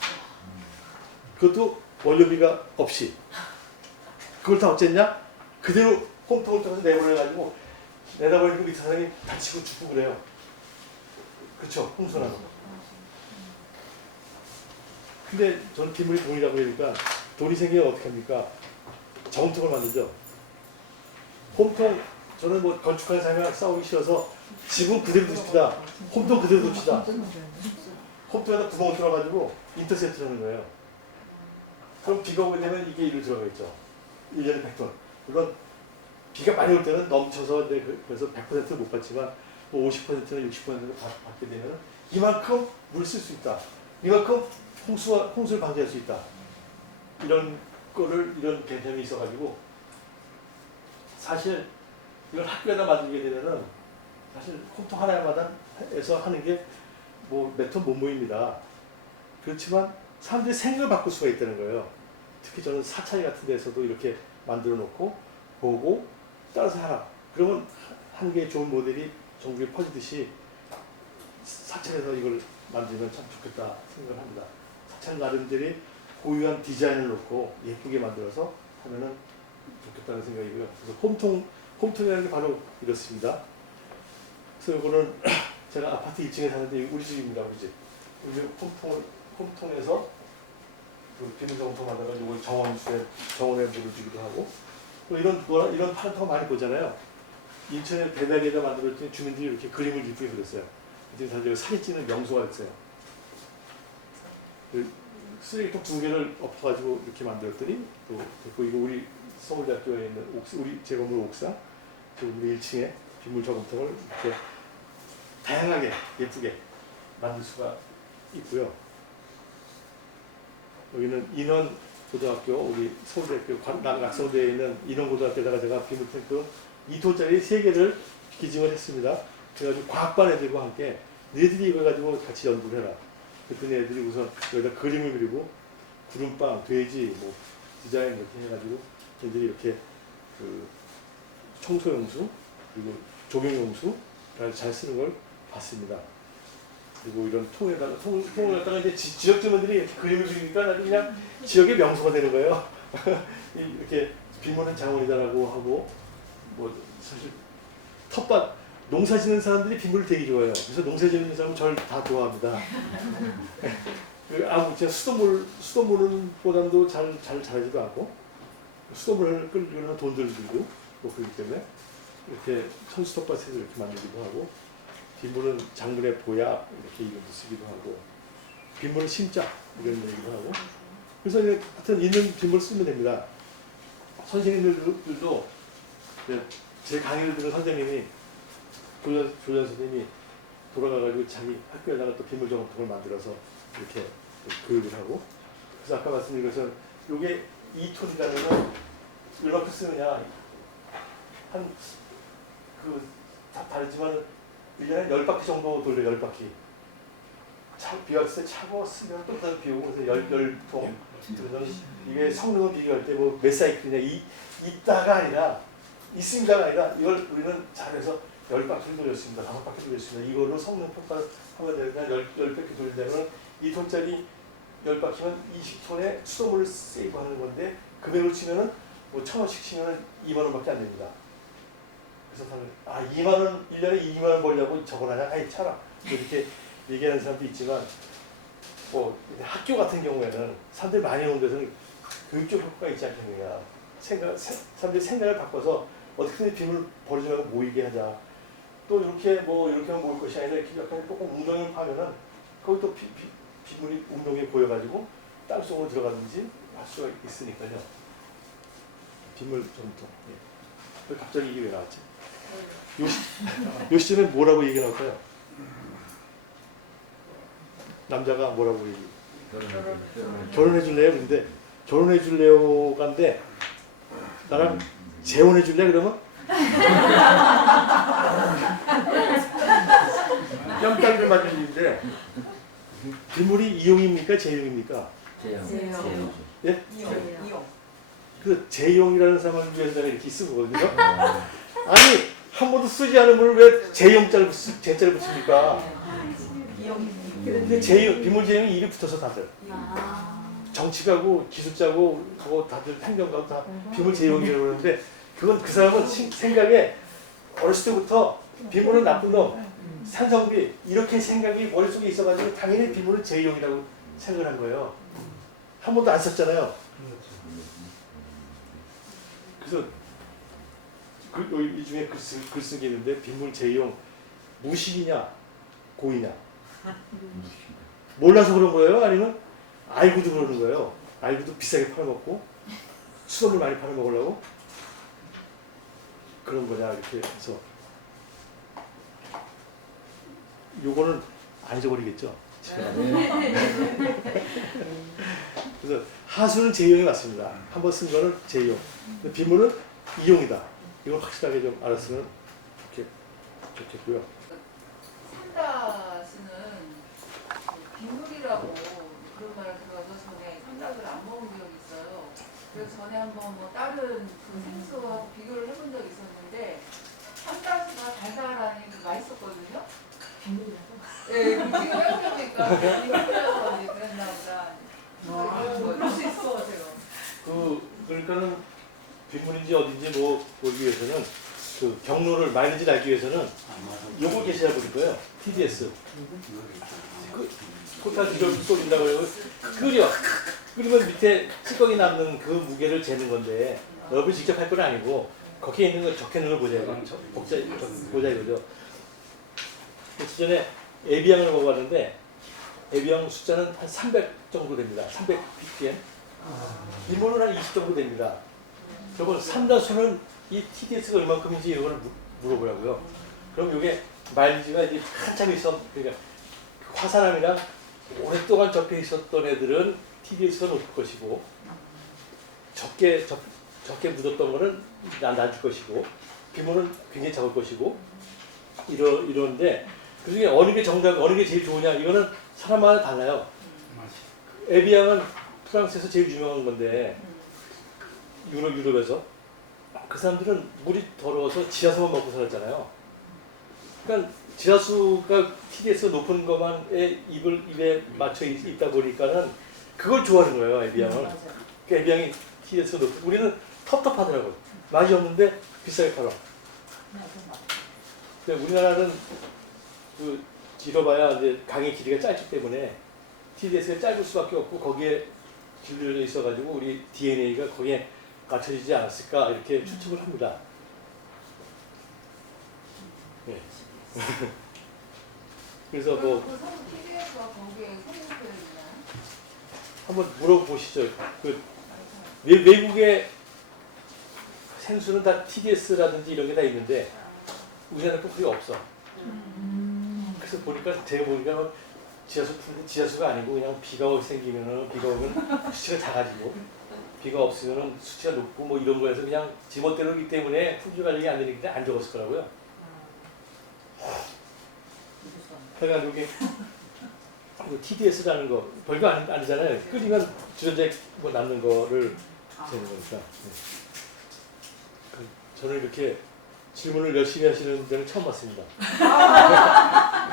그것도 원료비가 없이. 그걸 다 어쨌냐? 그대로 홈통을 통해서 내보내가지고 내다버리고 밑에 사람이 다치고 죽고 그래요. 그렇죠? 홍수나고. 근데 저는 빗물이 돈이라고 그러니까 돈이 생기면 어떻게 합니까? 저홈통을 만들죠. 홈통, 저는 뭐 건축하는 사람이랑 싸우기 싫어서 지붕 그대로 두십시다. 홈통 그대로 둡시다. 홈통에다 구멍을 뚫어가지고 인터셉트를 하는 거예요. 그럼 비가 오게 되면 이게 이리로 들어가겠죠. 1년에 100톤. 물론 비가 많이 올 때는 넘쳐서 그래서 100%는 못 받지만 뭐 50%나 60%는 받게 되면 이만큼 물을 쓸 수 있다. 이만큼 홍수를 방지할 수 있다. 이런 거를 이런 개념이 있어가지고 사실 이걸 학교에다 만들게 되면은 사실 홈통 하나마다에서 하는 게 뭐 몇 톤 못 모입니다. 그렇지만 사람들이 생각을 바꿀 수가 있다는 거예요. 특히 저는 사차이 같은 데서도 이렇게 만들어 놓고 보고 따라서 하라. 그러면 한 개의 좋은 모델이 전국에 퍼지듯이 사찰에서 이걸 만들면 참 좋겠다 생각을 합니다. 사찰 나름대로 고유한 디자인을 놓고 예쁘게 만들어서 하면은 좋겠다는 생각이고요. 그래서 홈통이라는 게 바로 이렇습니다. 그래서 이거는 제가 아파트 1층에 사는데 우리 집입니다. 우리 집. 우리 홈통에서 그 비닐정통 만들어가지고 정원에 물을 주기도 하고 또 이런 파란타워 많이 보잖아요. 인천에 배달에다 만들었더니 주민들이 이렇게 그림을 이쁘게 그렸어요. 이제 사실 사진 찍는 명소가 있어요. 그 쓰레기통 2개를 엎어가지고 이렇게 만들었더니 또 이거 우리 서울대학교에 있는 우리 제 건물 옥상, 우리 1층에 빗물 저금통을 이렇게 다양하게 예쁘게 만들 수가 있고요. 여기는 인원고등학교, 우리 서울대학교 낙성대에 있는 인원고등학교에다가 제가 빗물탱크 2톤짜리 3개를 기증을 했습니다. 그래가지고 과학반 애들과 함께 너희들이 이거 가지고 같이 연구를 해라. 그랬더니 애들이 우선 여기다 그림을 그리고 구름빵, 돼지, 뭐 디자인 이렇게 해가지고 애들이 이렇게 그 청소용수 그리고 조명용수를 잘 쓰는 걸 봤습니다. 그리고 이런 통을 갖다가 이제 지역 주민들이 이렇게 그림을 그리니까 아주 그냥 지역의 명소가 되는 거예요. 이렇게 빗물은 장원이다라고 하고 뭐 사실 텃밭 농사 짓는 사람들이 빗물을 되게 좋아해요. 그래서 농사 짓는 사람은 저를 다 좋아합니다. 아무 진짜 수돗물은 보담도 잘 자라지도 않고 수돗물을 끌려면 돈들 들고 뭐 그렇기 때문에 이렇게 천수 텃밭에서 이렇게 만들기도 하고 빗물은 장물의 보약 이렇게 이름도 쓰기도 하고 빗물은 심자 이런 얘기도 하고 그래서 이제 하여튼 있는 빗물 쓰면 됩니다. 선생님들도 제 강의를 들은 선생님이 조전 선생님이 돌아가가지고 자기 학교에다가 또 빗물 저금통을 만들어서 이렇게 교육을 하고 그래서 아까 말씀드린 것처럼 요게 2톤이라는 건 얼마큼 쓰느냐 한 다 다르지만 1년에 10바퀴 정도 돌려 10바퀴 비 왔을 때 차고 쓰면 또 다시 비 오고 그래서 10통 이게 성능을 비교할 때 뭐 몇 사이클이냐 있다가 아니라 있습니다가 아니라 이걸 우리는 잘해서 10바퀴를 돌렸습니다. 5바퀴를 돌렸습니다. 이걸로 성능 평가를 하면 되니까 10바퀴 돌리려면 2톤짜리 10바퀴면 20톤의 수돗물을 세이브하는 건데 금액을 치면은 뭐 1,000원씩 치면은 2만 원밖에 안 됩니다. 그래서 사람은 2만 원 1년에 2만 원 벌려고 저걸 하냐? 아이 차라 이렇게 얘기하는 사람도 있지만 뭐 학교 같은 경우에는 사람들이 많이 오는 데서는 교육적 효과가 있지 않겠느냐. 사람들이 생각을 바꿔서 어떻게든 빗물 버리지 말고 모이게 하자. 또 이렇게 하면 모일 것이 아니라 이렇게 약간 조금 웅덩이를 파면은 거기 또 빗물이 웅덩이에 고여가지고 땅속으로 들어가든지 할 수가 있으니까요. 빗물 전통. 예. 갑자기 이게 왜 나왔지? 요 시점에 뭐라고 얘기 나올까요? 남자가 뭐라고 얘기? 결혼해 줄래요? 근데 결혼해 줄래요가인데 나랑 재혼해 줄래? 그러면? 뺨따기를 맞은 일인데 빗물이 이용입니까? 재용입니까? 재용. 예? 이용. 그 재용이라는 사람을 위해서 내가 이렇게 쓴 거거든요. 아니 한 번도 쓰지 않은 물을 왜 재용자를 붙입니까? 근데 빗물 재용이 입에 붙어서 다들 정치가고 기술자고 그거 다들 행정가고 다 빗물 재용이라고 그러는데 그건 그 사람은 생각에 어렸을 때부터 빗물은 나쁜 놈 산성비 이렇게 생각이 머릿속에 있어가지고 당연히 빗물은 재용이라고 생각을 한 거예요. 한 번도 안 썼잖아요. 그래서 이 중에 글쓴 게 있는데 빗물 재용 무식이냐 고의냐 몰라서 그런 거예요? 아니면 알고도 그러는 거예요? 알고도 비싸게 팔아먹고 수돗물 많이 팔아먹으려고 그런 거냐 이렇게 해서 요거는 안 잊어버리겠죠? 그래서 하수는 제이용이 맞습니다. 한번 쓴 거는 제이용. 근데 빗물은 이용이다. 이걸 확실하게 좀 알았으면 좋겠고요. 산다스는 빗물이라고 그런 말을 들어서 전에 산다스를 안 먹은 적이 있어요. 그래서 전에 한번 뭐 다른 그 생수하고 비교를 해본 적이 있었는데 산다스가 달달하니 맛있었거든요. 빗물이라고? 예, 지금 해보니까 빗물이라고 이제 그랬나 보다. 그럴 수 있어, 제가. 그러니까는 빗물인지 어딘지 뭐 보기 위해서는 그 경로를 마일리지를 알기 위해서는 요걸 계셔야 보일 거예요. TDS. 포타지를 쏟는다고 해요. 끓이면 밑에 찌꺼기 남는 그 무게를 재는 건데 여러분이 직접 할 건 아니고 거기에 있는 거 적혀 있는 걸 보자 이거죠. 며칠 전에 에비앙을 먹어봤는데 에비앙 숫자는 한 300 정도 됩니다. 300 ppm. 빗물은 한 20 정도 됩니다. 여러분 산다수는 이 TDS가 얼마큼인지 이걸 물어보라고요. 그럼 이게 마일리지가 이제 한참 그러니까 화산암이랑 오랫동안 접해 있었던 애들은 TDS가 높을 것이고 적게 묻었던 거는 낮을 것이고 빗물은 굉장히 작을 것이고 이런데 그중에 어느 게 정답, 어느 게 제일 좋으냐 이거는 사람마다 달라요. 에비앙은 프랑스에서 제일 유명한 건데 유럽에서 그 사람들은 물이 더러워서 지하수만 먹고 살았잖아요. 그러니까 지하수가 TDS가 높은 것만에 입에 맞춰 있다 보니까는 그걸 좋아하는 거예요, 에비앙은. 그러니까 에비앙이 TDS가 높고 우리는 텁텁하더라고요. 맛이 없는데 비싸게 팔아. 근데 우리나라는 그 길어봐야 이제 강의 길이가 짧기 때문에 TDS가 짧을 수밖에 없고 거기에 길들여져 있어가지고 우리 DNA가 거기에 맞춰지지 않았을까 이렇게 추측을 합니다. 네. 그래서 뭐 그 성분 TDS와 거기에 성분표현이 있나요? 한번 물어보시죠. 그 외국의 생수는 다 TDS라든지 이런 게 다 있는데 우리나라는 그게 없어. 그래서 제가 보니까 지하수가 아니고 그냥 비가 생기면은 비가 오면 수치가 작아지고 비가 없으면은 수치가 높고 뭐 이런 거에서 그냥 지멋대로이기 때문에 품질 관리가 안 되니까 안 적었을 거라고요. 그러니까 여기 TDS라는 거 별거 아니잖아요. 끓이면 주전자에 뭐 남는 거를 재는 거니까. 저는 이렇게 질문을 열심히 하시는 데는 처음 봤습니다.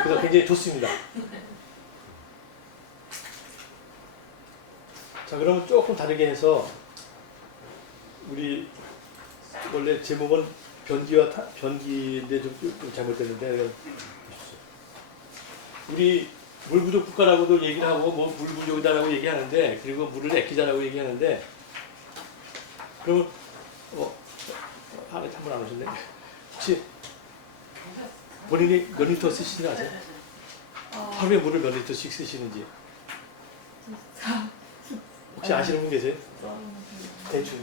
그래서 굉장히 좋습니다. 자, 그러면 조금 다르게 해서 우리 원래 제목은 변기인데 좀 잘못됐는데 우리 물 부족 국가라고도 얘기를 하고 뭐 물 부족이다라고 얘기하는데 그리고 물을 아끼자라고 얘기하는데 그러면 한번 안 오셨네. 혹시 본인이 몇 리터 쓰시는지 아세요? 하루에 물을 몇 리터씩 쓰시는지 혹시 아시는 분 계세요? 대충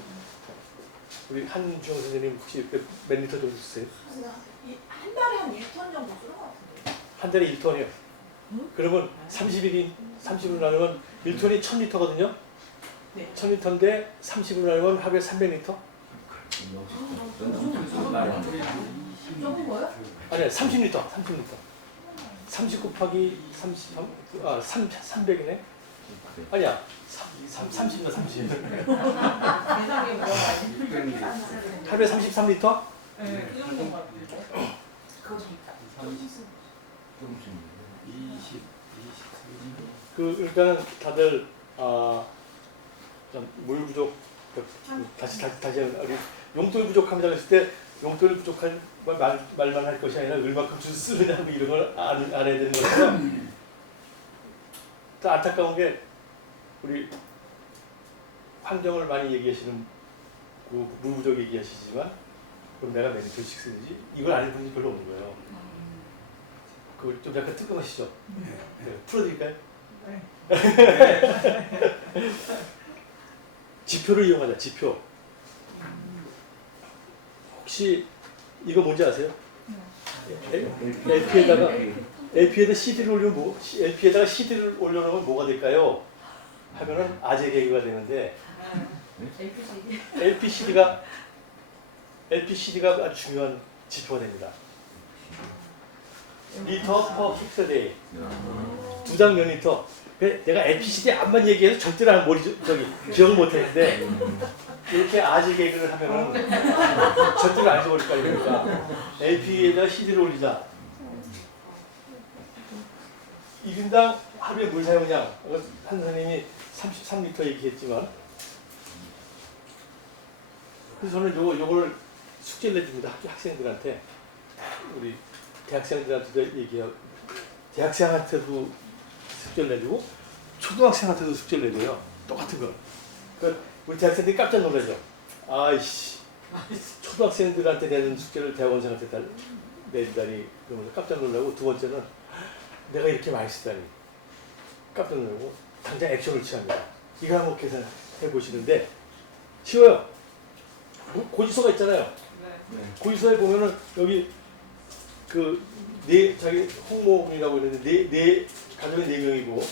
우리 한주영 선생님 혹시 몇 리터 정도 쓰세요? 한 달에 한 1톤 정도 쓰는 것 같은데. 한 달에 1톤이요. 그러면 30을 나누면 1톤이 1000리터거든요. 네. 1000리터인데 30을 나누면 하루에 300리터? 적은 거요? 아니요, 30리터. 30 곱하기 300이네? 아니야, 30이나 30. 대상에 물어봐야지. 그런데 하루에 33리터? 네, 그 정도인 것 같은데. 그거 좀 있다. 20, 23. 그러니까 다들 물 부족 다시 우리 용돈이 부족합니다 했을 때 용돈이 부족한 말만 할 것이 아니라 얼마큼 줄 쓰느냐 뭐 이런 걸 안 해야 되는 거죠. 또 안타까운 게 우리 환경을 많이 얘기하시는 물 부족 얘기하시지만 그럼 내가 몇 리터씩 쓰는지 이걸 아는 분이 별로 없는 거예요. 그 좀 약간 뜨거우시죠? 네. 풀어드릴까요? 네. 지표를 이용하자. 지표. 혹시 이거 뭔지 아세요? LP에다가 CD를 올려놓으면 뭐가 될까요? 하면은 아재 개그가 되는데 LPG. LPCD가 아주 중요한 지표가 됩니다. 리터 퍼 픽서데이. 2장 몇 리터. 내가 LPCD 암만 얘기해도 절대로 안 기억을 못 했는데 이렇게 아재 개그를 하면은 절대로 안 잊어버릴 거야. 그러니까 LP에다 CD를 올리자. 1인당 하루에 물 사용량 한 선생님이 33리터 얘기했지만 그래서 저는 요걸 숙제를 내줍니다. 학생들한테 우리 대학생들한테도 얘기하고 대학생한테도 숙제를 내주고 초등학생한테도 숙제를 내줘요. 똑같은 거. 그러니까 우리 대학생들이 깜짝 놀라죠. 아이씨 초등학생들한테 내는 숙제를 대학원생한테 내주다니 그러면서 깜짝 놀라고 두 번째는 내가 이렇게 많이 쓰다니 깜짝 놀라고 당장 액션을 취합니다. 이거 한번 계산해 보시는데 쉬워요. 고지서가 있잖아요. 고지서에 보면은 여기 자기 홍모군이라고 있는데 가족이 4명이고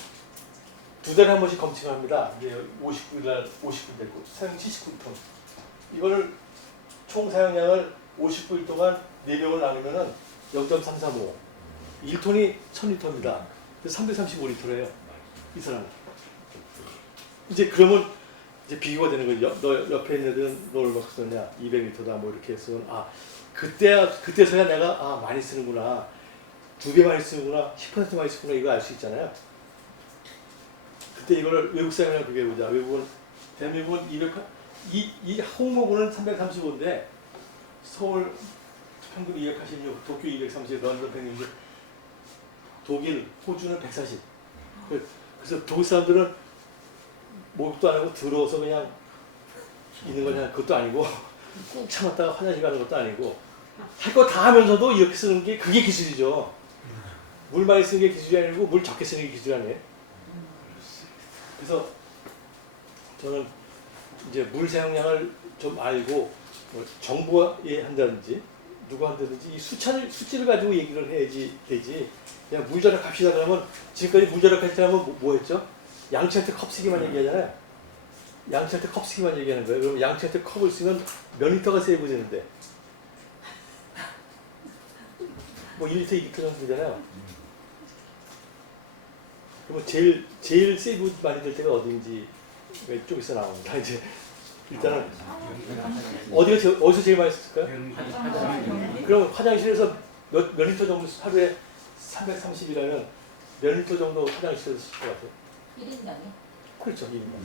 2달에 한 번씩 검침을 합니다. 이제 59일날 50분 됐고 사용 79톤. 이거를 총 사용량을 59일 동안 4명을 나누면은 0.335. 1톤이 1000리터입니다. 그래서 335리터래요. 이 사람. 이제 그러면 이제 비교가 되는 거죠. 너 옆에 있는 애들은 너 얼마큼 쓰느냐? 200리터다 뭐 이렇게 해서 그때서야 내가 많이 쓰는구나. 2배 많이 쓰는구나. 10% 많이 쓰구나. 이거 알 수 있잖아요. 그때 이거를 외국 사람이랑 비교해보자. 대한민국은 이 홍모군은 335인데 서울 평균 286, 도쿄 230, 런던 160, 독일, 호주는 140. 그래서 독일 사람들은 목욕도 안 하고 들어서 그냥 있는 거냐 그것도 아니고 꾹 참았다가 화장실 가는 것도 아니고 할 거 다 하면서도 이렇게 쓰는 게 그게 기술이죠. 물 많이 쓰는 게 기술이 아니고 물 적게 쓰는 게 기술이 아니에요. 그래서 저는 이제 물 사용량을 좀 알고 뭐 정부에 한다든지 누가 한다든지 이 수치를 가지고 얘기를 해야지 되지. 그냥 물 절약합시다 그러면 지금까지 물 절약할 때 하면 뭐 했죠? 양치할 때 컵 쓰기만 얘기하잖아요. 양치할 때 컵 쓰기만 얘기하는 거예요. 그럼 양치할 때 컵을 쓰면 몇 리터가 세이브 되는데 뭐 1리터, 2리터 정도 되잖아요. 그러면 제일 세이브 많이 될 때가 어딘지 왼쪽에서 나옵니다. 이제 일단은 어디서 제일 많이 썼을까요? 그럼 화장실에서 몇 리터 정도 하루에 330이라면 몇 리터 정도 화장실에서 쓸 것 같아요? 1인당이요? 그렇죠. 1인당.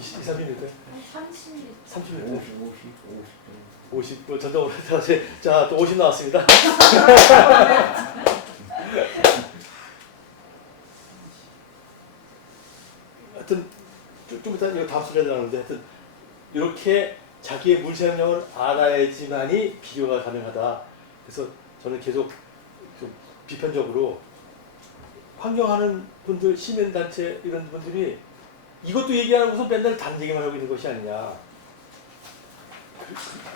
23리터? 30리터? 50, 뭐 전동으로 해서 자, 또 50 나왔습니다. 하여튼 좀 이따 이거 다음 소리가 나오는데 하여튼 이렇게 자기의 물 사용량을 알아야지만이 비교가 가능하다. 그래서 저는 계속 좀 비판적으로 환경하는 분들, 시민단체 이런 분들이 이것도 얘기 안 하고서 맨날 다른 얘기만 하고 있는 것이 아니냐.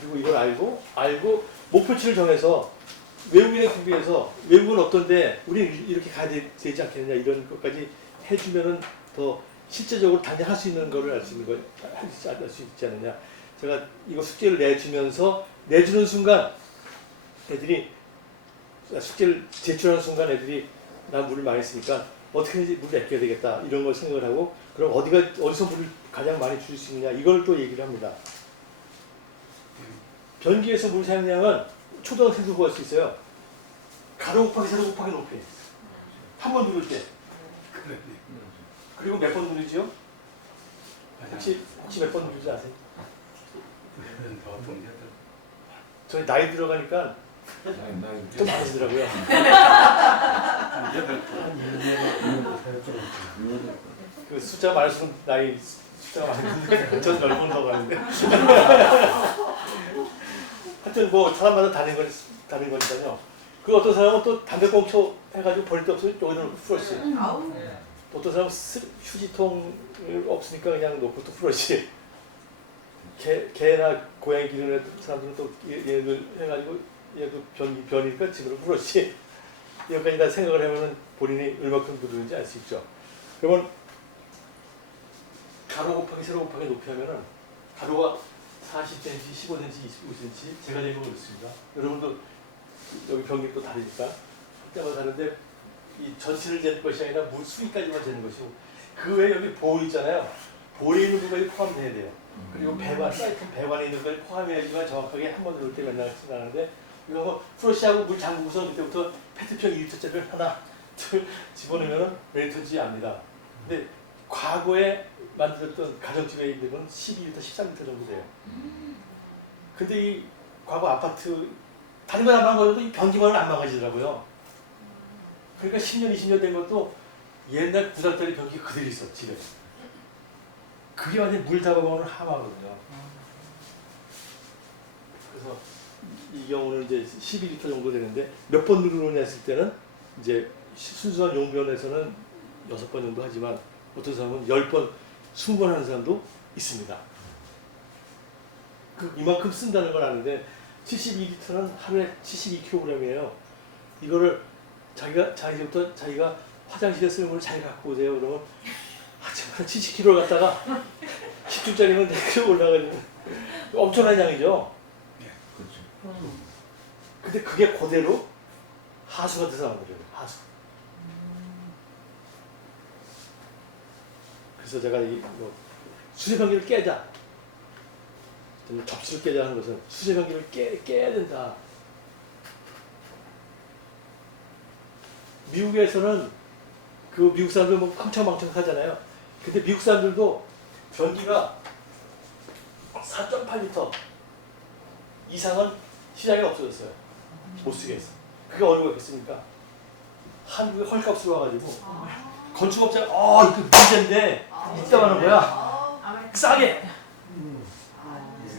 그리고 이걸 알고 목표치를 정해서 외국인에 비교해서 외국은 어떤데 우리는 이렇게 가야 되지 않겠느냐 이런 것까지 해주면은 더 실제적으로 당장 할 수 있는 거를 알 수 있지 않느냐. 제가 이거 숙제를 내주는 순간 애들이 숙제를 제출하는 순간 애들이 난 물을 많이 쓰니까 어떻게든지 물을 아껴야 되겠다 이런 걸 생각을 하고 그럼 어디서 물을 가장 많이 줄 수 있느냐 이걸 또 얘기를 합니다. 변기에서 물 사용량은 초등학생도 구할 수 있어요. 가로 곱하기 세로 곱하기 높이 한 번 누를 때 그리고 몇 번 누르지요? 혹시 몇 번 누르지 아세요? 저희 나이 들어가니까 좀 많아지더라고요. 그 숫자 많을수록 나이 숫자가 많은데 전 넓은 거 가는데 하여튼 뭐 사람마다 다른 거니까요. 그 어떤 사람은 또 담배꽁초 해가지고 버릴 데 없으면 여기다 놓고 풀었지. 어떤 사람은 휴지통 없으니까 그냥 놓고 또 풀었지. 개나 고양이 기르는 사람들은 또 얘들 해가지고 얘도 변이니까 집으로 풀었지. 여기까지 다 생각을 하면 본인이 얼마큼 부르는지 알 수 있죠. 그러면 가로 곱하기 세로 곱하기 높이 하면은 가로가 40cm, 15cm, 25cm 제가 재는 거 그렇습니다. 여러분도 여기 병이 또 다르니까 때마다 다른데 이 전체를 재는 것이 아니라 물 수위까지만 재는 것이고 그 외에 여기 볼 있잖아요. 볼에 있는 부분이 포함돼야 돼요. 그리고 배관, 사이트 배관에 있는 걸 포함해야지만 정확하게 한 번 들을 때 맨날 나는데 이거 뭐 프로시하고 물 잠그고서 그때부터 페트병 2리터짜리를 하나 둘 집어넣으면 웨이턴지 압니다. 근데 과거에 만들었던 가정집에 있는 건 12리터, 13리터 정도 돼요. 근데 이 과거 아파트 다른 건 안 망가져도 이 변기만은 안 망가지더라고요. 그러니까 10년, 20년 된 것도 옛날 9살짜리 변기가 그대로 있어 집에. 그게 완전 물 잡아먹는 하마거든요. 그래서 이 경우는 이제 12리터 정도 되는데 몇 번 누르느냐 했을 때는 이제 순수한 용변에서는 6번 정도 하지만 어떤 사람은 10번, 20번 하는 사람도 있습니다. 이만큼 쓴다는 걸 아는데 72리터는 하루에 72kg이에요. 이거를 자기부터 자기가 화장실에 쓰는 걸 자기가 갖고 오세요. 그러면 정말 70kg 갖다가 10주짜리면 100kg 올라가는 엄청난 양이죠. 그렇죠. 근데 그게 그대로 하수가 돼서 나오는 거예요. 하수. 그래서 제가 이 수세변기를 깨자. 접시를 깨자 하는 것은 수세변기를 깨야 된다. 미국에서는 그 미국 사람들 뭐 팡창망창 하잖아요. 근데 미국 사람들도 변기가 4.8리터 이상은 시장에 없어졌어요. 못 쓰게 했어. 그게 어느 거겠습니까? 한국에 헐값으로 와가지고 건축업자가 이거 문제인데 있다고 하는 거야. 싸게.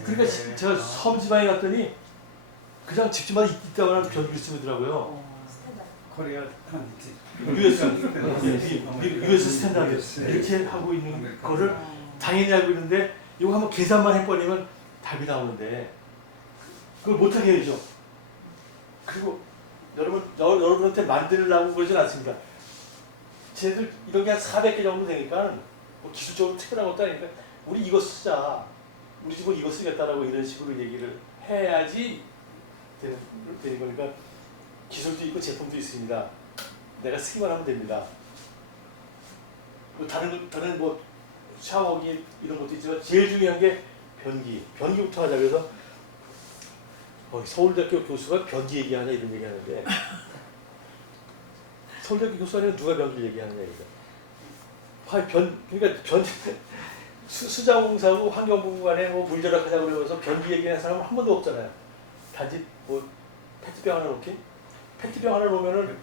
그러니까 제가 섬지방에 갔더니 그냥 집집마다 있다고 하는 변기를 쓰더라고요. 코리아 US 스탠다드 이렇게 하고 있는 거를 당연히 알고 있는데 이거 한번 계산만 해버리면 답이 나오는데 그걸 못하게 해야죠. 그리고 여러분한테 만들려고 그러진 않습니다. 쟤들 이런 게 한 400개 정도 되니까 뭐 기술적으로 특별한 것도 아니니까 우리 이거 쓰자. 우리 집은 이거 쓰겠다라고 이런 식으로 얘기를 해야지 되는 거니까 기술도 있고 제품도 있습니다. 내가 쓰기만 하면 됩니다. 뭐 다른 뭐 샤워기 이런 것도 있지만 제일 중요한 게 변기부터 하자. 그래서 서울대학교 교수가 변기 얘기하냐 이런 얘기하는데 서울대학교 교수 아니면 누가 변기 얘기하느냐 이거. 그러니까 수자공사하고 환경부 간에 뭐 물절약하자고 그러면서 변기 얘기하는 사람은 한 번도 없잖아요. 단지 뭐 페트병 하나 놓기? 페트병 하나 놓으면은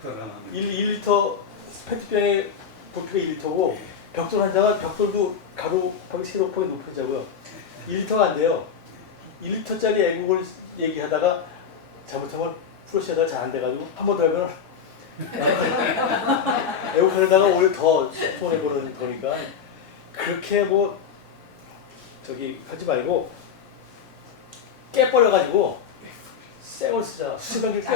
1리터 페트병의 부피가 1리터고 벽돌 한 장은 벽돌도 가로 곱하기 세로 곱하기 높여자고요. 1리터가 안 돼요. 1리터짜리 애국을 얘기하다가 잘못하면 프로시에다가 잘 안 돼가지고 한 번 더 하면 애국하려다가 오히려 더 손해보는 거니까 그렇게 뭐 하지 말고 깨버려가지고 새 걸 쓰자. 수세변기를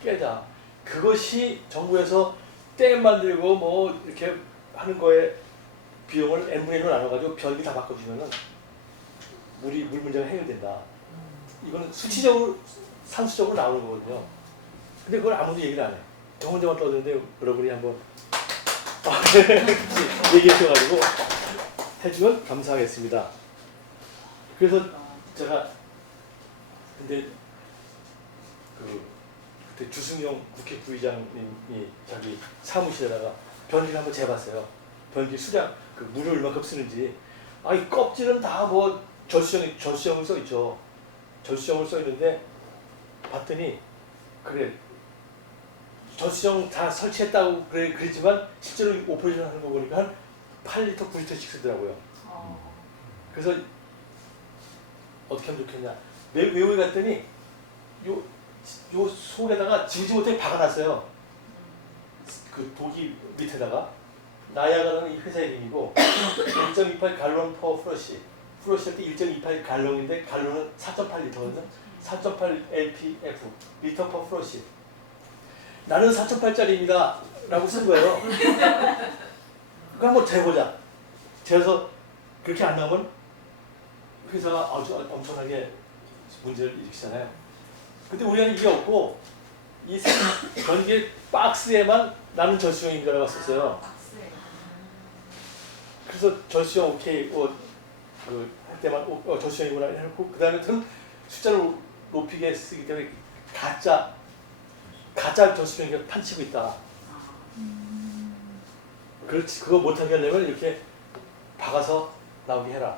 깨자. 그것이 정부에서 댐 만들고 뭐 이렇게 하는 거에 비용을 n분의 1로 나눠가지고 변기 다 바꿔주면은 물 문제가 해결된다. 이거는 수치적으로 상수적으로 나오는 거거든요. 근데 그걸 아무도 얘기를 안 해. 저 혼자만 떠드는데 여러분이 한번 얘기하셔가지고 해주면 감사하겠습니다. 그래서 제가 근데 그때 주승용 국회 부의장님이 자기 사무실에다가 변기를 한번 재봤어요. 변기 수량 물을 얼마큼 쓰는지. 이 껍질은 다 뭐 절수형을 써 있죠. 절수형을 써 있는데 봤더니 그래 절수형 다 설치했다고 그랬지만 실제로 오퍼레이션 하는 거 보니까 한 8리터, 9리터씩 쓰더라고요. 그래서 어떻게 하면 좋겠냐. 외국에 갔더니 요 속에다가 지우지 못하게 박아놨어요. 그 독일 밑에다가. 나야가라는 이 회사 이름이고 1.28 갈론 퍼 프러시. 프러시 할 때 1.28 갈론인데 갈론은 4.8리터거든요. 4.8 LPF 리터 퍼 프러시. 나는 4,800짜리입니다 라고 쓴 거예요. 그거 한번 재보자. 재서 그렇게 안 나오면 회사가 아주 엄청나게 문제를 일으키잖아요. 근데 우리는 이게 없고 이 변기 박스에만 나는 절수형입니다라고 썼어요. 박스에. 그래서 절수형 오케이 할 때만 절수형이구나 해놓고 그 다음에는 숫자를 높이게 쓰기 때문에 가짜 절수형이 판치고 있다. 그렇지, 그거 못하게 하려면 이렇게 박아서 나오게 해라.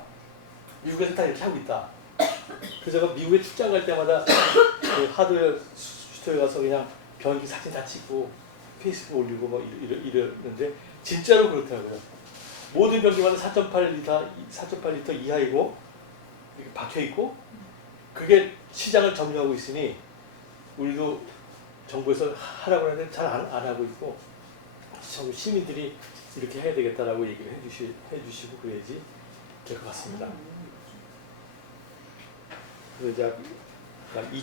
미국에서 다 이렇게 하고 있다. 그래서 제가 미국에 출장 갈 때마다 그 하드웨어 스토어에 가서 그냥 변기 사진 다 찍고 페이스북 올리고 뭐 이러는데 진짜로 그렇더라고요. 모든 변기마다 4.8리터 이하이고 이렇게 박혀 있고 그게 시장을 점유하고 있으니 우리도 정부에서 하라고 하는데 잘 안 하고 있고 시민들이 이렇게 해야 되겠다라고 얘기를 해주시고 그래야지 될 것 같습니다. 그래서 이제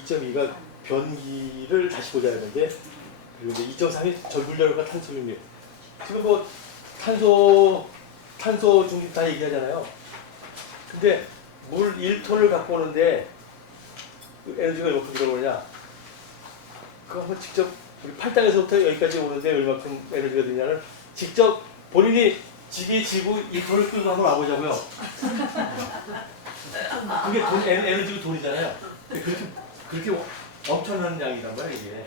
2.2가 변기를 다시 보자 했는데 그리고 이제 2.3이 절굴열과 탄소 중립. 지금 뭐 탄소 중립 다 얘기하잖아요. 근데 물 1톤을 갖고 오는데 에너지가 얼마큼 들어오냐? 그거 한번 직접 우리 팔당에서부터 여기까지 오는데 얼마큼 에너지가 드냐를 직접 본인이 집이 지구 1톤을 끌고 한번 와보자고요. 그게 에너지고 돈이잖아요. 그렇게 엄청난 양이란 말이에요, 이게.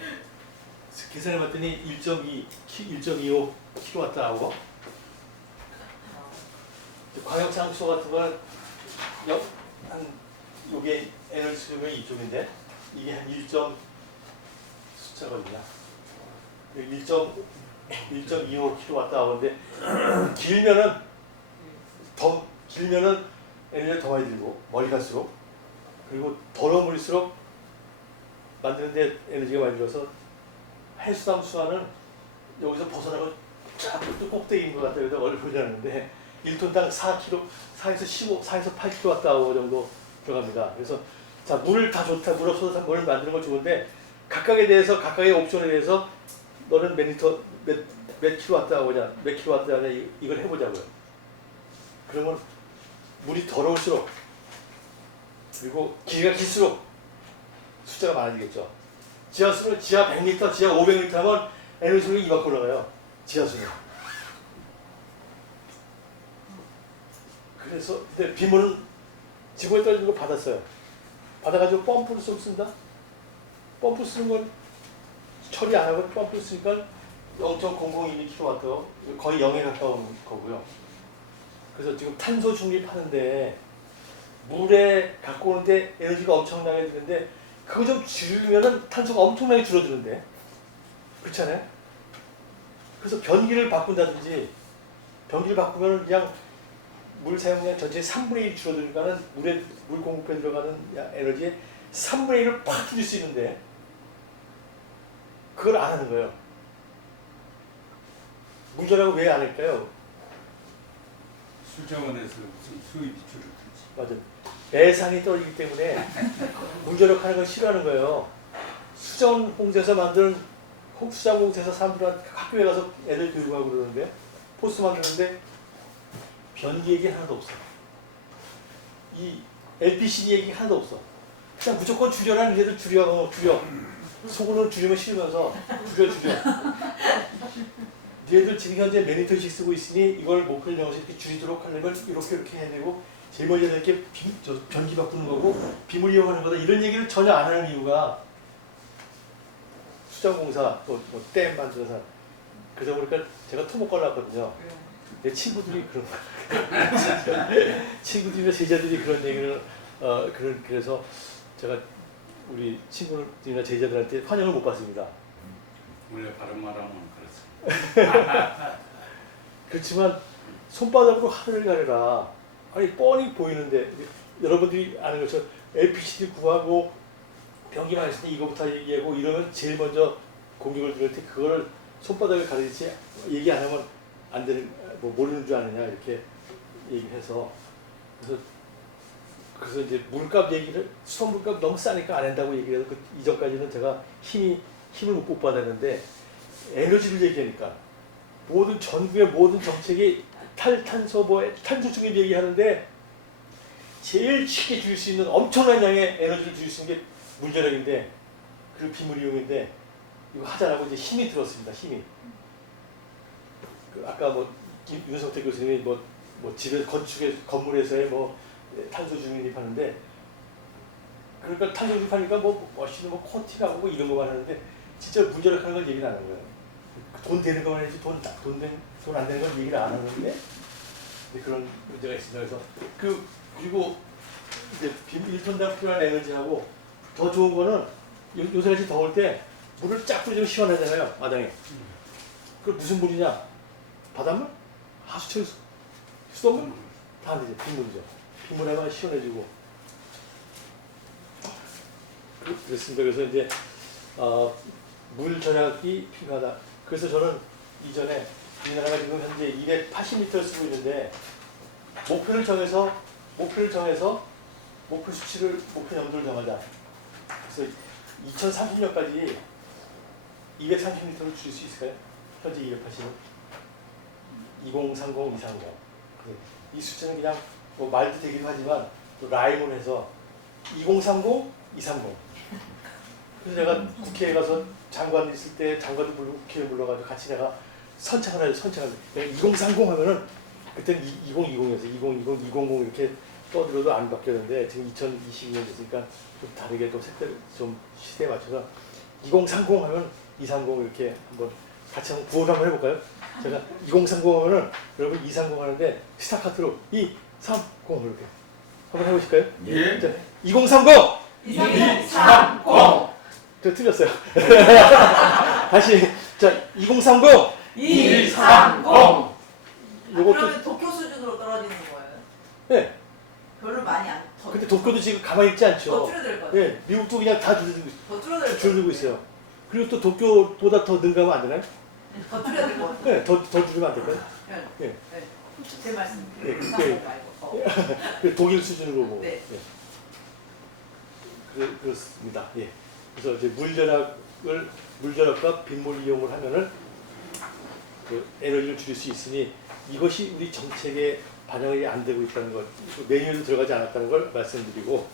계산해봤더니 1.25 kW하고 광역장소 같은 거는 요게 에너지 수용이 이쪽인데 이게 한 1.숫자거든요. 1.25 kW하는데 길면은 에너지가 더 많이 들고 멀리 갈수록 그리고 더러운 물일수록 만드는데 에너지가 많이 들어서 해수담 수화는 여기서 벗어나고 자꾸 또 꼭대기인 것 같아요. 그래서 얼굴이 나는데 1톤당 4에서 8kWh 정도 들어갑니다. 그래서 자, 물 다 좋다. 물 없어서 물 만드는 건 좋은데 각각에 대해서 각각의 옵션에 대해서 너는 몇 킬로와트하냐, 몇 킬로와트하냐 이걸 해보자고요. 그러면 물이 더러울수록 그리고 길이가 길수록 숫자가 많아지겠죠. 지하수는 지하 100m, 지하 500m 하면 에너지가 이만큼 올라가요. 지하수는. 그래서 근데 빗물은 지구에 떨어지는 거 받았어요. 받아가지고 펌프를 좀 쓴다. 펌프 쓰는 건 처리 안 하고 펌프 쓰니까 0.002kW 거의 0에 가까운 거고요. 그래서 지금 탄소 중립하는데 물에 갖고 오는데 에너지가 엄청나게 드는데 그거 좀 줄이면은 탄소가 엄청나게 줄어드는데 그렇잖아요? 그래서 변기를 바꾼다든지 변기를 바꾸면 그냥 물 사용량 전체의 3분의 1 줄어드니까는 물 공급에 들어가는 에너지의 3분의 1을 팍 줄일 수 있는데 그걸 안 하는 거예요. 문제라고 왜 안 할까요? 수자원에서 무슨 수입이 줄어들지. 맞아. 예산이 떨어지기 때문에 물조력하는 걸 싫어하는 거예요. 수자원 공사에서 만든 수자원 공사에서 사람들한테 학교에 가서 애들 교육하고 그러는데 포스트 만드는데 변기 얘기 하나도 없어. 이 LPCD 얘기 하나도 없어. 그냥 무조건 줄여라는 얘들 줄여. 소금을 줄이면 싫으면서 줄여. 얘들 지금 현재 매니터식 쓰고 있으니 이걸 목표를 정해서 이렇게 줄이도록 하려면 이렇게 해야 되고 제일 먼저 이렇게 변기 바꾸는 거고 비물 이용하는 거다 이런 얘기를 전혀 안 하는 이유가 수자공사 댐 만드는 사람 그러다 보니까 제가 토목 걸렸거든요. 내 친구들이 그런 친구들이나 제자들이 그런 얘기를 그래서 제가 우리 친구들이나 제자들한테 환영을 못 받습니다. 원래 바른 말하면 그렇습니다. 그렇지만 손바닥으로 하늘을 가려라. 아니 뻔히 보이는데 여러분들이 아는 것처럼 LPCD 구하고 변기만 있을 때 이거부터 얘기하고 이러면 제일 먼저 공격을 들을 때 그거를 손바닥을 가리지 얘기 안 하면 안 되는 뭐 모르는 줄 아느냐 이렇게 얘기해서 그래서 이제 물값 얘기를 수돗물값 너무 싸니까 안 한다고 얘기해서 그 이전까지는 제가 힘을 못 받았는데 에너지를 얘기하니까 모든 전국의 모든 정책이 탈탄소 탄소 중립 얘기하는데 제일 쉽게 줄 수 있는 엄청난 양의 에너지를 줄 수 있는 게 물전력인데 그리고 비물이용인데 이거 하자라고 이제 힘이 들었습니다. 힘이. 그 아까 뭐 윤석태 교수님이 뭐 집에 건축에 건물에서의 뭐 탄소 중립하는데 그러니까 탄소 중립하니까 뭐 멋있는 뭐 코팅하고 뭐 이런 거만 하는데 진짜 물전력하는 건 얘기를 안 하는 거예요. 돈 되는 것만 해야지 돈 안 되는 건 얘기를 안 하는데 그런 문제가 있습니다. 그래서 그리고 이제 1톤당 필요한 에너지하고 더 좋은 거는 요새같이 더울 때 물을 쫙 뿌리면 시원하잖아요. 마당에. 그 무슨 물이냐? 바닷물? 하수처 수돗물? 다 안 되죠. 빗물이죠. 빗물에만 시원해지고. 그렇습니다. 그래서 이제 물 절약이 필요하다. 그래서 저는 이전에 우리나라가 지금 현재 280m 쓰고 있는데 목표 수치를 목표 염도를 정하자. 그래서 2030년까지 230m를 줄일 수 있을까요? 현재 280은 2030, 230. 이 숫자는 그냥 뭐 말도 되기도 하지만 또 라임을 해서 2030, 230. 그래서 내가 국회에 가서 장관 있을 때 장관도 부르고 국회에 불러가지고 같이 내가 선창을 하죠. 선창을. 내가 2030 하면은 그때는 2020에서 2020, 200 이렇게 떠들어도 안 바뀌었는데 지금 2022년 됐으니까 좀 다르게 또 색깔 좀 시대에 맞춰서 2030 하면 230 이렇게 한번 같이 한번 구호를 한번 해볼까요? 제가 2030 하면은 여러분 230 하는데 스타카트로 230 이렇게 한번 해보실까요? 예. 자, 2030! 230! 저 틀렸어요. 다시 자 2030! 230! 요것도 그러면 도쿄 수준으로 떨어지는 거예요? 네. 별로 많이 안 더. 근데 도쿄도 지금 가만히 있지 않죠. 더 줄어들 것 같아요. 네, 미국도 그냥 다 더 줄어들 것 줄어들고 있어요. 그리고 또 도쿄보다 더 능가하면 안 되나요? 더 줄여들 것 같아요. 네, 더 줄이면 안 될까요? 네. 네. 네. 제 말씀. 네, 230 말고. 독일 수준으로 보고. 네. 그렇습니다. 예. 그래서 이제 물절약과 빗물 이용을 하면은 그 에너지를 줄일 수 있으니 이것이 우리 정책에 반영이 안 되고 있다는 것, 메뉴에도 들어가지 않았다는 걸 말씀드리고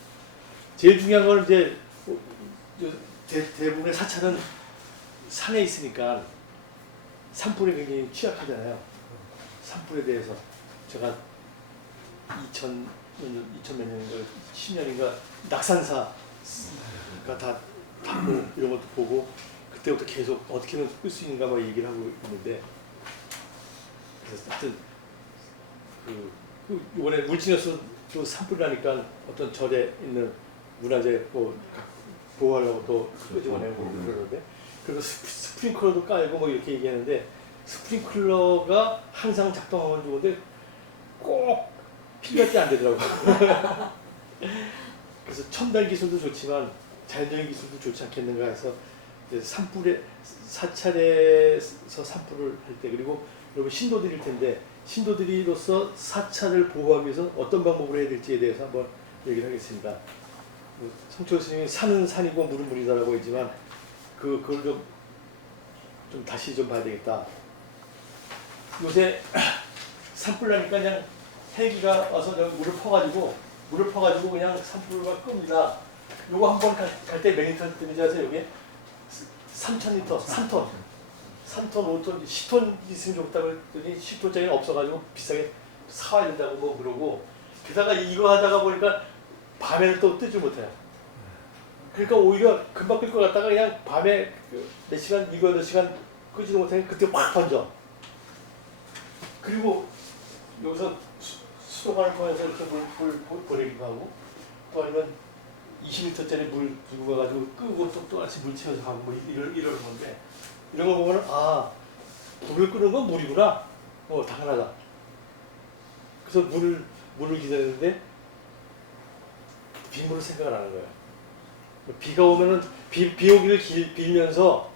제일 중요한 건 이제 대부분의 사찰은 산에 있으니까 산불에 굉장히 취약하잖아요. 산불에 대해서 제가 2000몇 년인가 10년인가 낙산사가 다 타고 이런 것도 보고 그때부터 계속 어떻게 하면 끌 수 있는가 막 얘기를 하고 있는데 그래서 하여튼 이번에 울진에서 또 산불 나니까 어떤 절에 있는 문화재 뭐 보호하려고 또 끄집어내고 그러는데 그리고 스프링클러도 깔고 뭐 이렇게 얘기하는데 스프링클러가 항상 작동하면 좋은데 꼭 필요할 때 안 되더라고. 그래서 첨단 기술도 좋지만 자연적인 기술도 좋지 않겠는가 해서 산불에 사찰에서 산불을 할 때 그리고 여러분 신도들일 텐데 신도들이로서 사찰을 보호하기 위해서 어떤 방법으로 해야 될지에 대해서 한번 얘기를 하겠습니다. 성철 스님이 산은 산이고 물은 물이다라고 했지만 그걸 좀 다시 좀 봐야 되겠다. 요새 산불 나니까 그냥 헬기가 와서 물을 퍼가지고 그냥 산불을 끕니다. 요거 한 번 갈 때 몇 리터 뜨는지 아세요? 여기 3,000리터, 3톤, 5톤, 10톤 있으면 좋다고 했더니 10톤짜리는 없어가지고 비싸게 사와야 된다고 뭐 그러고 게다가 이거 하다가 보니까 밤에는 또 뜨지 못해요. 그러니까 오히려 금방 끌 것 같다가 그냥 밤에 몇 시간, 7-8시간 끄지도 못하니까 그때 확 던져. 그리고 여기서 수도관을 통해서 이렇게 물 보내기도 하고 또 아니면 20리터짜리 물 들고 가가지고 끄고 또 다시 물 채워서 가고 뭐 이러는 건데 이런 거 보면 아 불을 끄는 건 물이구나. 당연하다. 그래서 물을 기다리는데 빗물을 생각을 안 하는 거예요. 비가 오면은 비 오기를 빌면서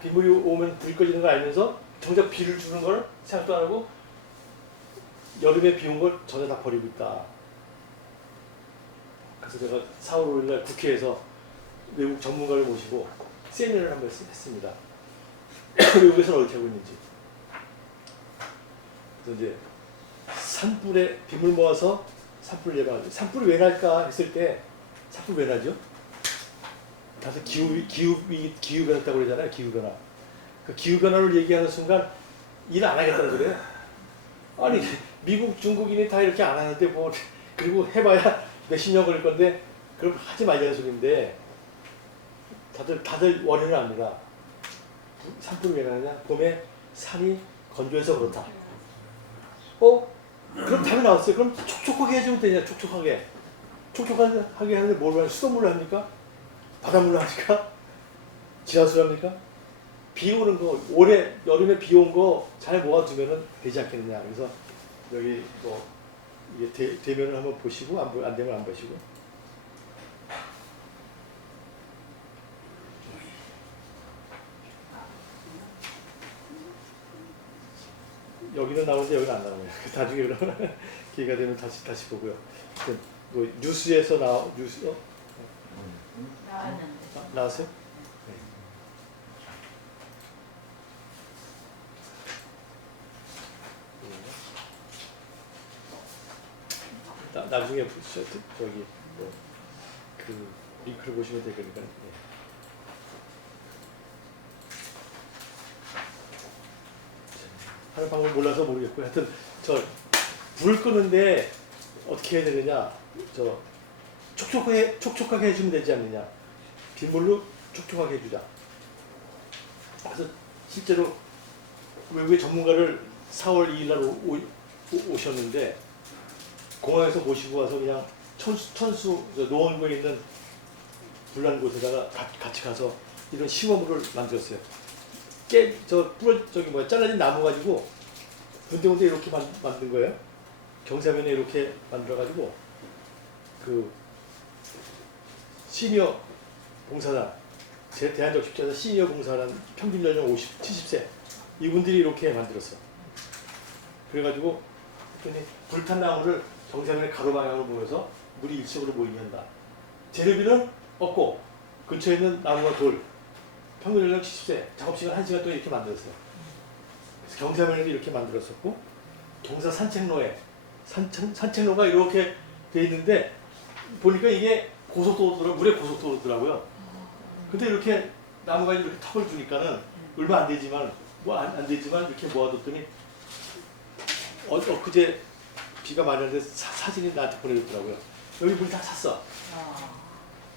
빗물이 오면 불이 꺼지는 걸 알면서 정작 비를 주는 걸 생각도 안 하고 여름에 비 온 걸 전혀 다 버리고 있다. 그래서 제가 4월 5일 날 국회에서 외국 전문가를 모시고 세미나를 한번 했습니다. 외국에서는 어떻게 하고 있는지. 그래서 이제 산불에 빗물 모아서 산불 예방하죠. 산불이 왜 날까 했을 때 산불 왜 나죠? 다들 기후 변했다고 그러잖아요. 기후 변화. 그 기후 변화를 얘기하는 순간 일 안 하겠다는 소리예요. 아니 미국 중국인이 다 이렇게 안 하는데 뭐 그리고 해봐야 몇십 년 걸릴 건데 그럼 하지 말자는 소리인데 다들 원인을 압니다. 산불이 왜 나느냐? 봄에 산이 건조해서 그렇다. 그럼 답이 나왔어요. 그럼 촉촉하게 해주면 되냐? 촉촉하게 하는데 뭘 하냐? 수돗물로 합니까? 바닷물로 합니까? 지하수로 합니까? 비 오는 거, 올해 여름에 비 온 거 잘 모아두면 되지 않겠느냐. 그래서 여기 뭐 이게 대면을 한번 보시고 안 되면 안 보시고. 여기는 나오는데 여기는 안 나오네요. 나중에 그러면 기회가 되면 다시 보고요. 뭐 뉴스에서 뉴스 나왔어요? 네. 나중에 저기 그 링크를 보시면 되거든요. 네. 하는 방법 몰라서 모르겠고 하여튼 저 불을 끄는데 어떻게 해야 되느냐 저 촉촉하게 해주면 되지 않느냐 빗물로 촉촉하게 해주자. 그래서 실제로 외국의 전문가를 4월 2일 날 오셨는데 공항에서 모시고 와서 그냥 천수 노원구에 있는 불난 곳에다가 같이 가서 이런 시험물을 만들었어요. 잘라진 나무 가지고 군데군데 이렇게 만든 거예요. 경사면에 이렇게 만들어가지고 그 시니어 봉사단, 제 대한적 십자사 시니어 봉사단 평균 연령 70세 이분들이 이렇게 만들었어. 그래가지고 불탄 나무를 경사면에 가로 방향으로 모여서 물이 일식으로 모이게 한다. 재료비는 없고 근처에 있는 나무와 돌 평균 연령 70세 작업시간 1시간 동안 이렇게 만들었어요. 그래서 경사면에도 이렇게 만들었었고 경사 산책로가 이렇게 돼 있는데 보니까 이게 물의 고속도로더라고요. 근데 이렇게 나무가 이렇게 턱을 두니까는 얼마 안 되지만 안 되지만 이렇게 모아뒀더니 엊그제 비가 많이 왔는데 사진이 나한테 보내줬더라고요. 여기 물이 다 찼어.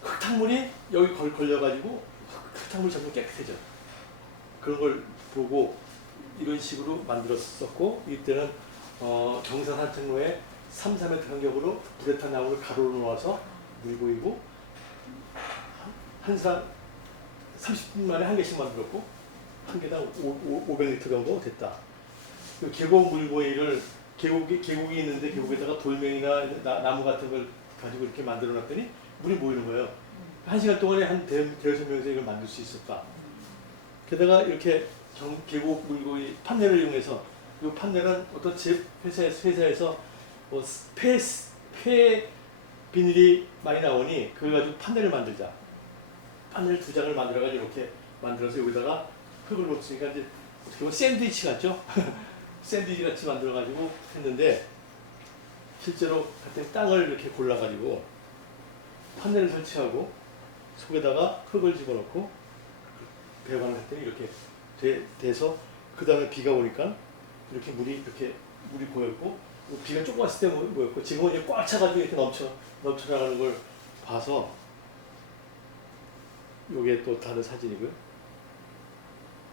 흙탕물이 여기 걸려가지고 흙탕물이 전부 깨끗해져. 그런 걸 보고 이런 식으로 만들었었고 이때는 경사 산책로에 3, 4m 간격으로 불에 탄 나무를 가로로 놓아서 물이 보이고 한 사람 30분 만에 한 개씩 만들었고 한 개당 500리터 정도 됐다. 그 계곡 물보이를 계곡이 있는데 계곡에다가 돌멩이나 나무 같은 걸 가지고 이렇게 만들어 놨더니 물이 모이는 거예요. 1시간 동안에 한 대여섯 명에서 이걸 만들 수 있었다. 게다가 이렇게 계곡 물고기 판넬을 이용해서 이 판넬은 어떤 회사에서 뭐 폐 비닐이 많이 나오니 그걸 가지고 판넬을 만들자. 판넬 2장을 만들어가지고 이렇게 만들어서 여기다가 흙을 놓치니까 이제 어떻게 보면 샌드위치 같죠? 샌드위치 같이 만들어가지고 했는데 실제로 그때 땅을 이렇게 골라가지고 판넬을 설치하고 속에다가 흙을 집어넣고 배관을 했더니 이렇게 돼서 그 다음에 비가 오니까 이렇게 물이 고였고 비가 조금 왔을 때 뭐였고 지금은 이제 꽉 차가지고 이렇게 넘쳐나가는 걸 봐서 이게 또 다른 사진이고요.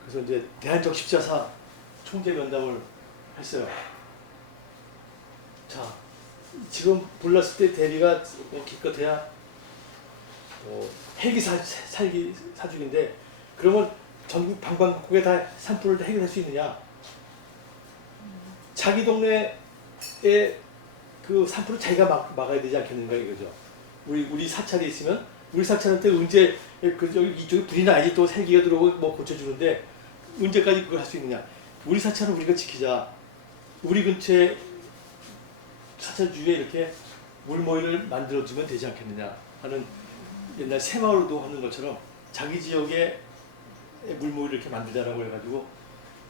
그래서 이제 대한적 십자사 총재 면담을 했어요. 자, 지금 불났을 때 대비가 기껏해야 헬기 사죽인데 그러면 전국 방방곡곡에 다 산불을 해결할 수 있느냐? 자기 동네에 그 산불을 자기가 막아야 되지 않겠는가 이거죠. 우리 사찰이 있으면 우리 사찰한테 언제 여기 이쪽에 불이 나야지 또 헬기가 들어오고 뭐 고쳐주는데 언제까지 그걸 할 수 있느냐? 우리 사찰은 우리가 지키자. 우리 근처에 사찰 주위에 이렇게 물모이를 만들어주면 되지 않겠느냐 하는 옛날 새마을도 하는 것처럼 자기 지역에 물모를 이렇게 만들자라고 해가지고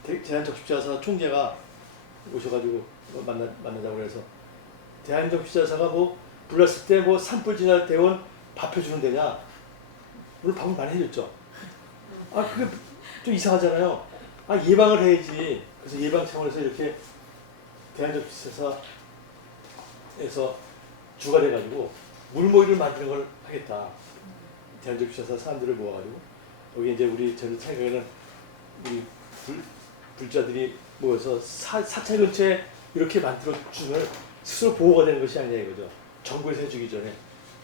대한적십자사 총재가 오셔가지고 만나자고 그래서 대한적십자사가 뭐 불났을 때 뭐 산불 지날 대원 밥 해주는 데냐? 물론 밥을 많이 해줬죠. 아 그게 좀 이상하잖아요. 아 예방을 해야지. 그래서 예방 차원에서 이렇게 대한적십자사에서 주가 돼가지고 물모이를 만드는 걸 하겠다. 대한적십자사 사람들을 모아가지고 여기 이제 우리 전 생각에는 우리 불자들이 모여서 사찰 근처에 이렇게 만들어 주면 스스로 보호가 되는 것이 아니냐 이거죠. 정부에서 해주기 전에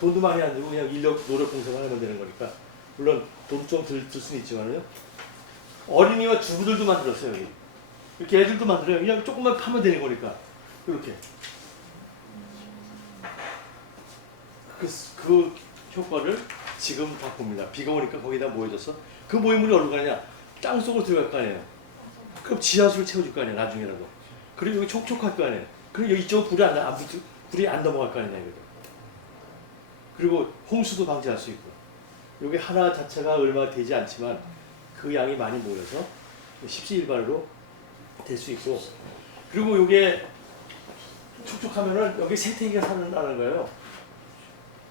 돈도 많이 안 들고 그냥 인력 노력 공세만 하면 되는 거니까 물론 돈 좀 들 수는 있지만요. 어린이와 주부들도 만들었어요 여기. 이렇게 애들도 만들어요. 그냥 조금만 파면 되는 거니까 이렇게. 그 효과를 지금 다 봅니다. 비가 오니까 거기다 모여져서 그 모임물이 어디로 가느냐? 땅 속으로 들어갈 거 아니에요. 그럼 지하수를 채워줄 거 아니에요. 나중에라도. 그리고 여기 촉촉할 거 아니에요. 그리고 이쪽 불이 안 넘어갈 거 아니냐 이거죠. 그리고 홍수도 방지할 수 있고. 여기 하나 자체가 얼마 되지 않지만 그 양이 많이 모여서 십시일반으로 될 수 있고. 그리고 이게 촉촉하면은 여기 생태계가 살아나는 거예요.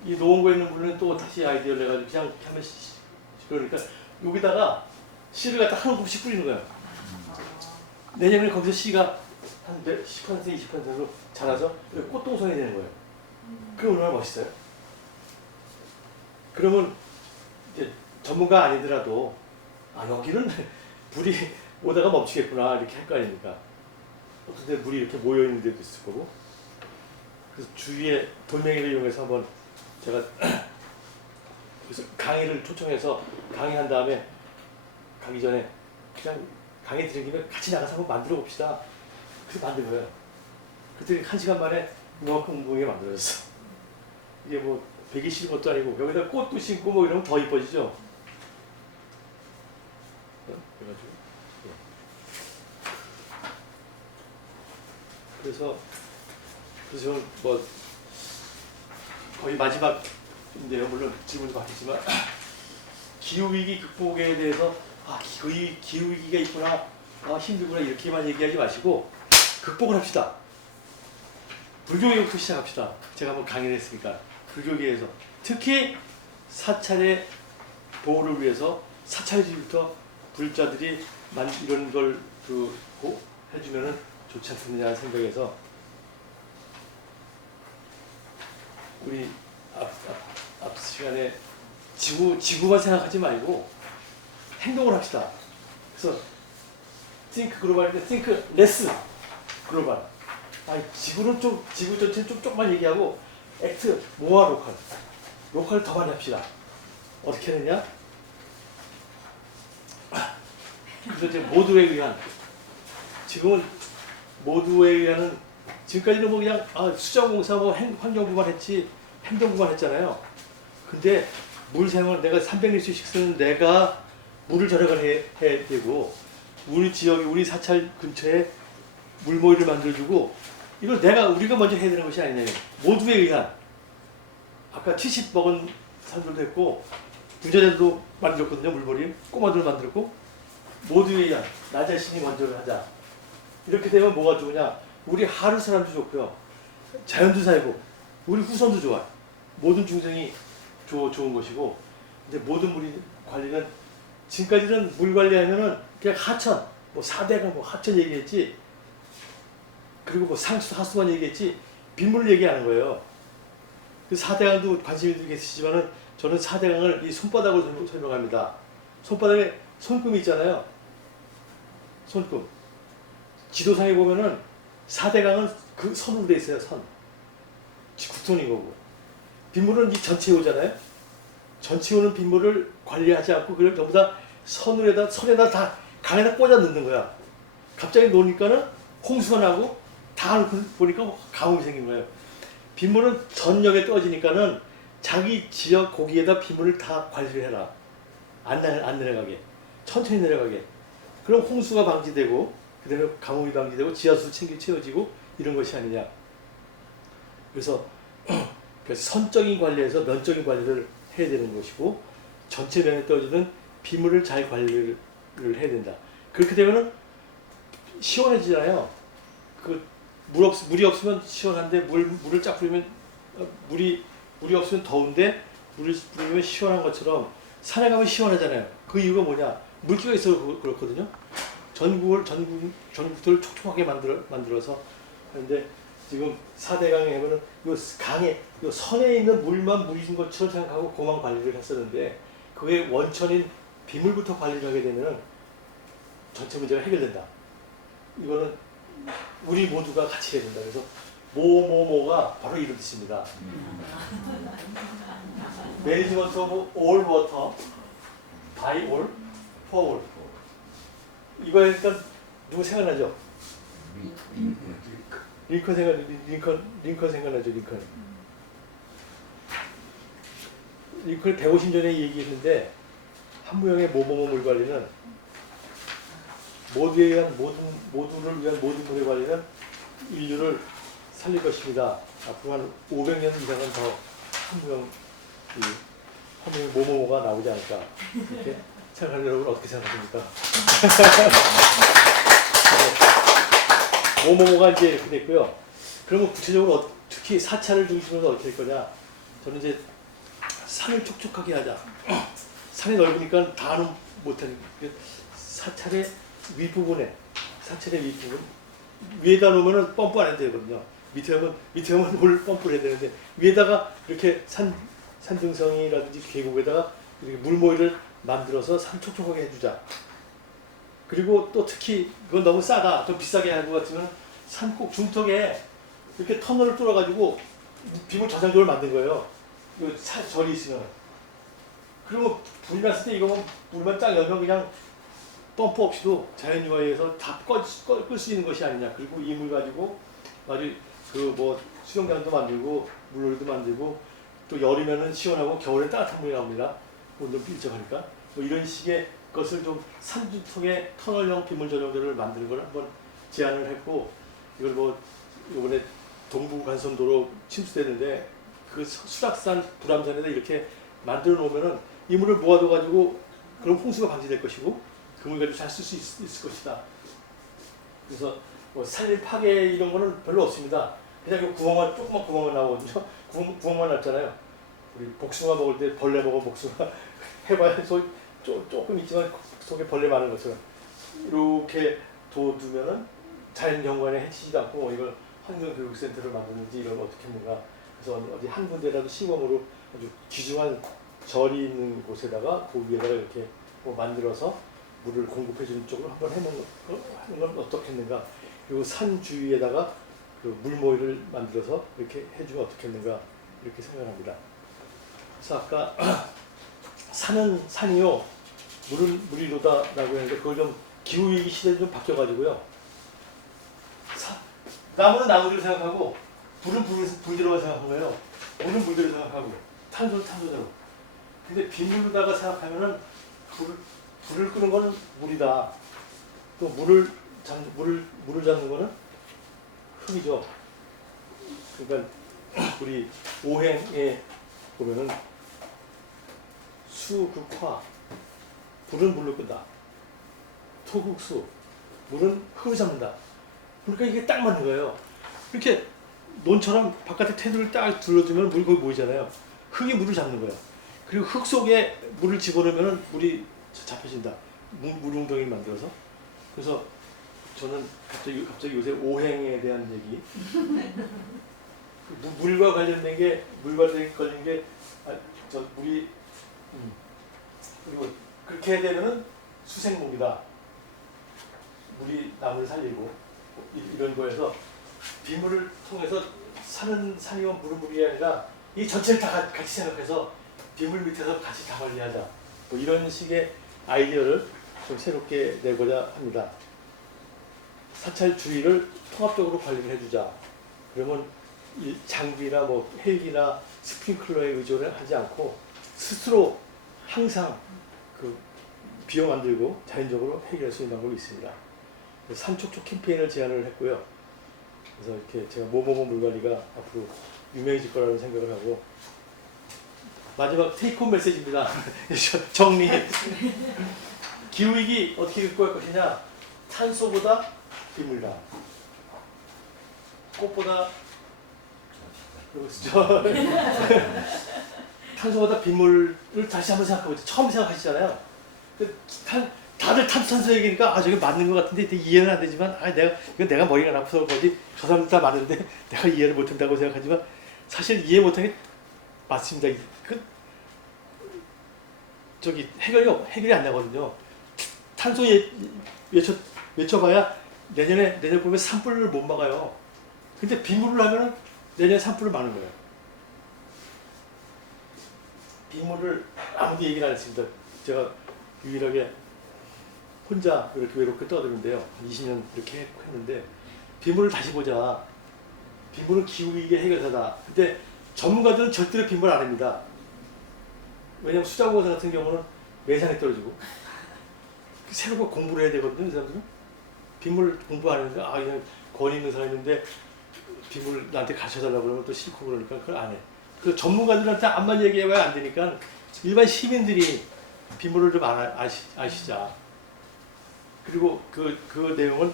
이 노원구에 있는 물은 또 다시 아이디어를 내가지고 그냥 이렇게 하면 그러니까 여기다가 씨를 갖다 한 움큼씩 뿌리는 거예요. 내년에 거기서 씨가 한 10%, 20%로 자라서 꽃동성이 되는 거예요. 그게 얼마나 멋있어요? 그러면 이제 전문가 아니더라도 아 여기는 물이 오다가 멈추겠구나 이렇게 할 거 아닙니까? 어떤 데 물이 이렇게 모여 있는 데도 있을 거고. 그래서 주위에 돌멩이를 이용해서 한번 제가 그래서 강의를 초청해서 강의한 다음에 가기 전에 그냥 강의 들은 김에 같이 나가서 한번 만들어 봅시다. 그래서 만든 거예요. 그때 1시간 만에 이만큼 무게 만들어졌어. 이게 뭐 베기 싫은 것도 아니고 여기다 꽃도 심고 뭐 이러면 더 이뻐지죠. 그래서 뭐 거의 마지막인데요. 물론 질문도 받겠지만 기후위기 극복에 대해서 기후위기가 있구나, 힘들구나 이렇게만 얘기하지 마시고 극복을 합시다. 불교계부터 시작합시다. 제가 한번 강의를 했으니까 불교계에서 특히 사찰의 보호를 위해서 사찰지부터 불자들이 이런 걸 해주면은 좋지 않겠느냐 생각해서 우리 앞 시간에 지구만 생각하지 말고 행동을 합시다. 그래서 think 글로벌인데 think less 글로벌. 지구 전체는 좀 조금만 얘기하고 act more 로컬 더 많이 합시다. 어떻게 하느냐? 그래서 이제 모두에 의한 지금은 모두에 의한은 지금까지는 뭐 그냥 수자공사 뭐 환경부만 했지 행정부만 했잖아요. 근데 물 사용을 내가 300리터씩 쓰는 내가 물을 절약을 해야 되고 우리 지역이 우리 사찰 근처에 물모이를 만들어주고 이걸 우리가 먼저 해야 되는 것이 아니냐요. 모두에 의한 아까 70 먹은 사람들도 했고 부자들도 만들었거든요. 물모이 꼬마들 만들었고 모두에 의한 나 자신이 먼저를 하자. 이렇게 되면 뭐가 좋으냐? 우리 하루 사람도 좋고요. 자연도 살고 우리 후손도 좋아요. 모든 중생이 좋은 것이고 근데 모든 물 관리는 지금까지는 물 관리하면은 그냥 하천 뭐 4대가 뭐 하천 얘기했지 그리고 뭐 상수 하수만 얘기했지 빗물을 얘기하는 거예요. 그 4대강도 관심이 계시지만은 저는 4대강을 이 손바닥으로 설명합니다. 손바닥에 손금이 있잖아요. 손금. 지도상에 보면은 4대강은 그 선으로 돼 있어요. 선. 국선인 거고. 빗물은 이 전체에 오잖아요. 전체에 오는 빗물을 관리하지 않고 그걸 전부 다 선에다 다 강에다 꽂아 넣는 거야. 갑자기 놓으니까는 홍수가 나고 다 보니까 가뭄이 생긴 거예요. 빗물은 전역에 떠지니까는 자기 지역 고기에다 빗물을 다 관리를 해라. 안 내려가게. 천천히 내려가게. 그럼 홍수가 방지되고 그다음에 가뭄이 방지되고 지하수 채워지고 이런 것이 아니냐. 그래서 선적인 관리에서 면적인 관리를 해야 되는 것이고 전체 면에 떨어지는 빗물을 잘 관리를 해야 된다. 그렇게 되면은 시원해지잖아요. 물이 없으면 시원한데 물을 쫙 뿌리면 물이 없으면 더운데 물을 뿌리면 시원한 것처럼 산에 가면 시원하잖아요. 그 이유가 뭐냐? 물기가 있어서 그렇거든요. 전국들을 촉촉하게 만들어서 하는데 지금 4대강에 하면은 요 강에 요 선에 있는 물만 물인 것처럼 생각하고 그만 관리를 했었는데 그게 원천인 빗물부터 관리를 하게 되면은 전체 문제가 해결된다. 이거는 우리 모두가 같이 해야 된다. 그래서 모가 바로 이런 뜻입니다. 매니지먼트 오브 올 워터 바이 올 포 올. 이거 하니까 누구 생각나죠? 링컨 생각나죠? 링컨 150년 전에 얘기했는데 한무영의 모모모 물 관리는 모두를 위한 모든 물의 관리는 인류를 살릴 것입니다. 앞으로 한 500년 이상은 더 한무영 모모모가 나오지 않을까 이렇게 생각하는 여러분 어떻게 생각하십니까? 모모모가 이제 이렇게 됐고요. 그러면 구체적으로 특히 사찰을 중심으로 어떻게 될 거냐? 저는 이제 산을 촉촉하게 하자. 산이 넓으니까 다는 못하는 사찰의 윗부분 위에다 놓으면 펌프 안 해도 되거든요. 밑에 하면 물 펌프를 해야 되는데 위에다가 이렇게 산등성이라든지 계곡에다가 이렇게 물모이를 만들어서 산 촉촉하게 해주자. 그리고 또 특히 그건 너무 싸다, 좀 비싸게 할 것 같으면 산 꼭 중턱에 이렇게 터널을 뚫어가지고 빗물 저장소를 만든 거예요. 절이 있으면. 그리고 불이 났을 때 이거 물만 딱 열면 그냥 펌프 없이도 자연유화에 의해서 다 끌 수 있는 것이 아니냐. 그리고 이 물 가지고 아주 수영장도 만들고 물놀이도 만들고 또 여름에는 시원하고 겨울에 따뜻한 물이 나옵니다. 온도 일정하니까. 이런 식의 것을 좀 산중턱에 터널형 빗물 저장소를 만드는 걸 한번 제안을 했고 이걸 이번에 동부간선도로 침수됐는데 그 수락산 불암산에다 이렇게 만들어 놓으면은 이 물을 모아둬 가지고 그럼 홍수가 방지될 것이고 그 물 가지고 잘 쓸 수 있을 것이다. 그래서 산림 파괴 이런 거는 별로 없습니다. 그냥 조그만 구멍만 나오거든요. 구멍만 났잖아요. 우리 복숭아 먹을 때 벌레 먹어 복숭아 해봐야 조금 있지만 속에 벌레 많은 것처럼 이렇게 둬두면은 자연 경관에 해치지도 않고 이걸 환경교육센터를 만드는지 이런 어떻게 했는가. 그래서 어디 한 군데라도 시범으로 아주 귀중한 절이 있는 곳에다가 그 위에다가 이렇게 만들어서 물을 공급해주는 쪽으로 한번 하는 건 어떻겠는가. 그리고 산 주위에다가 그 물모이를 만들어서 이렇게 해주면 어떻겠는가 이렇게 생각합니다. 그래서 아까 산은 산이요, 물은 물이로다라고 했는데 그걸 좀 기후위기 시대에 좀 바뀌어가지고요. 나무는 나무대로 생각하고 불은 불대로 생각한 거예요. 물은 물대로 생각하고 탄소는 탄소대로. 근데 빗물로다가 생각하면은 불을 끄는 거는 물이다. 또 물을 잡는 거는 흙이죠. 그러니까 우리 오행에 보면은 수극화, 불은 물로 끈다. 토극수, 물은 흙을 잡는다. 그러니까 이게 딱 맞는 거예요. 이렇게 논처럼 바깥에 테두리를 딱 둘러주면 물이 거기 모이잖아요. 흙이 물을 잡는 거예요. 그리고 흙 속에 물을 집어넣으면 물이 잡혀진다. 물웅덩이를 만들어서. 그래서 저는 갑자기 요새 오행에 대한 얘기. 물과 관련된 게 물이 그리고 그렇게 되면은 수생목이다. 물이 나무를 살리고 이런 거에서 빗물을 통해서 산이와 물은 물이 아니라 이 전체를 다 같이 생각해서 빗물 밑에서 같이 다 관리하자. 이런 식의 아이디어를 좀 새롭게 내고자 합니다. 사찰 주위를 통합적으로 관리를 해주자. 그러면 이 장비나 헬기나 스프링클러에 의존을 하지 않고 스스로 항상 그 비용 안 들고 자연적으로 해결할 수 있는 방법이 있습니다. 산촉촉 캠페인을 제안을 했고요. 그래서 이렇게 제가 모모모 물관리가 앞으로 유명해질 거라는 생각을 하고 마지막 테이크홈 메시지입니다. 정리. 기후위기 어떻게 극복할 것이냐? 탄소보다 빗물이다. 꽃보다 그렇죠. 탄소보다 빗물을 다시 한번 생각해보죠. 처음 생각하시잖아요. 다들 탄소 얘기니까 저게 맞는 것 같은데 이해는 안 되지만 이건 내가 머리가 나빠서 거지 저 사람들 다 맞는데 내가 이해를 못한다고 생각하지만 사실 이해 못하는 게 맞습니다. 해결이 안 나거든요. 탄소 외쳐봐야 내년 보면 산불을 못 막아요. 근데 빗물을 하면은 내년에 산불을 막는 거예요. 빗물을 아무도 얘기를 안 했습니다. 제가 유일하게 혼자 이렇게 외롭게 떠드는데요. 20년 이렇게 했는데 빗물을 다시 보자. 빗물은 기후위기의 해결사다. 근데 전문가들은 절대로 빗물 안 합니다. 왜냐면 수자공사 같은 경우는 매상에 떨어지고 새로 공부를 해야 되거든요. 이 사람들은 빗물 공부 안 하는데 그냥 권위 있는 사람이 있는데 빗물 나한테 가르쳐달라고 그러면 또 싫고 그러니까 그걸 안 해. 그 전문가들한테 암만 얘기해봐야 안 되니까 일반 시민들이 빗물을 좀 아시자. 그리고 그 내용은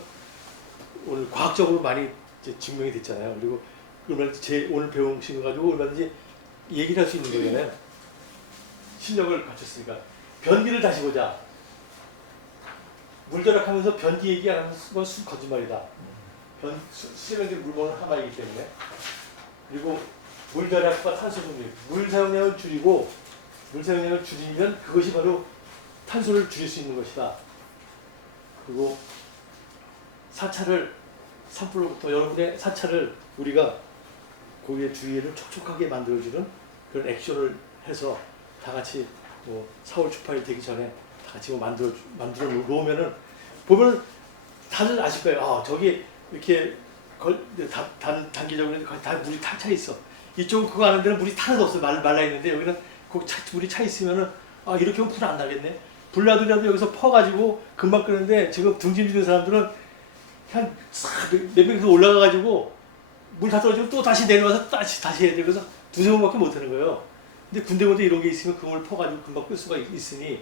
오늘 과학적으로 많이 이제 증명이 됐잖아요. 그리고 오늘 배우신 거 가지고 얼마든지 얘기를 할 수 있는 거잖아요. 실력을 갖췄으니까. 변기를 다시 보자. 물절약하면서 변기 얘기 안 하는 건 거짓말이다. 수면제 물건은 하나이기 때문에. 그리고 물절약과 탄소 분리. 물 사용량을 줄이고 물 사용량을 줄이면 그것이 바로 탄소를 줄일 수 있는 것이다. 그리고 사찰을 산불로부터 여러분의 사찰을 우리가 거기에 주위를 촉촉하게 만들어주는 그런 액션을 해서 다 같이 4월 초파일 되기 전에 다 같이 만들어 놓으면은 보면 다들 아실 거예요. 저기 이렇게 단기적으로 다 물이 차 있어. 이쪽은 그거 하는 데는 물이 하나도 없어. 말라 있는데 여기는 물이 차 있으면은 이렇게 하면 불 안 나겠네. 불 나더라도 여기서 퍼가지고 금방 끄는데 지금 등짐 지는 사람들은 한 몇백 도 올라가가지고 물 다 떨어지고 또 다시 내려와서 다시 해야 돼. 그래서 두세 번밖에 못 하는 거예요. 근데 군데군데 이런 게 있으면 그 물 퍼가지고 금방 끌 수가 있으니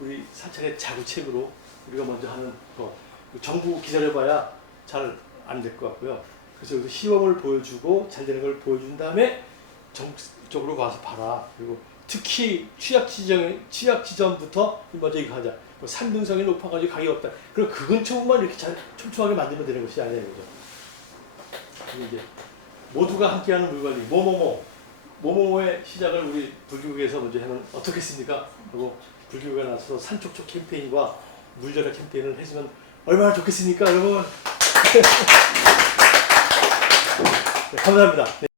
우리 사찰의 자구책으로 우리가 먼저 하는 거. 정부 기다려봐야 잘 안 될 것 같고요. 그래서 여기서 시범을 보여주고 잘 되는 걸 보여준 다음에 정적으로 와서 봐라. 그리고 특히 취약 지점부터 먼저 이거 하자. 산등성이 높아가지고 가격이 없다. 그럼 그 근처만 이렇게 잘 촘촘하게 만들면 되는 것이 아니냐 이거죠. 이제 모두가 함께하는 물관리 모모모의 시작을 우리 불교국에서 먼저 하면 어떻겠습니까? 그리고 불교국에 나서서 산촉촉 캠페인과 물절약 캠페인을 해주면 얼마나 좋겠습니까, 여러분? 네, 감사합니다. 네.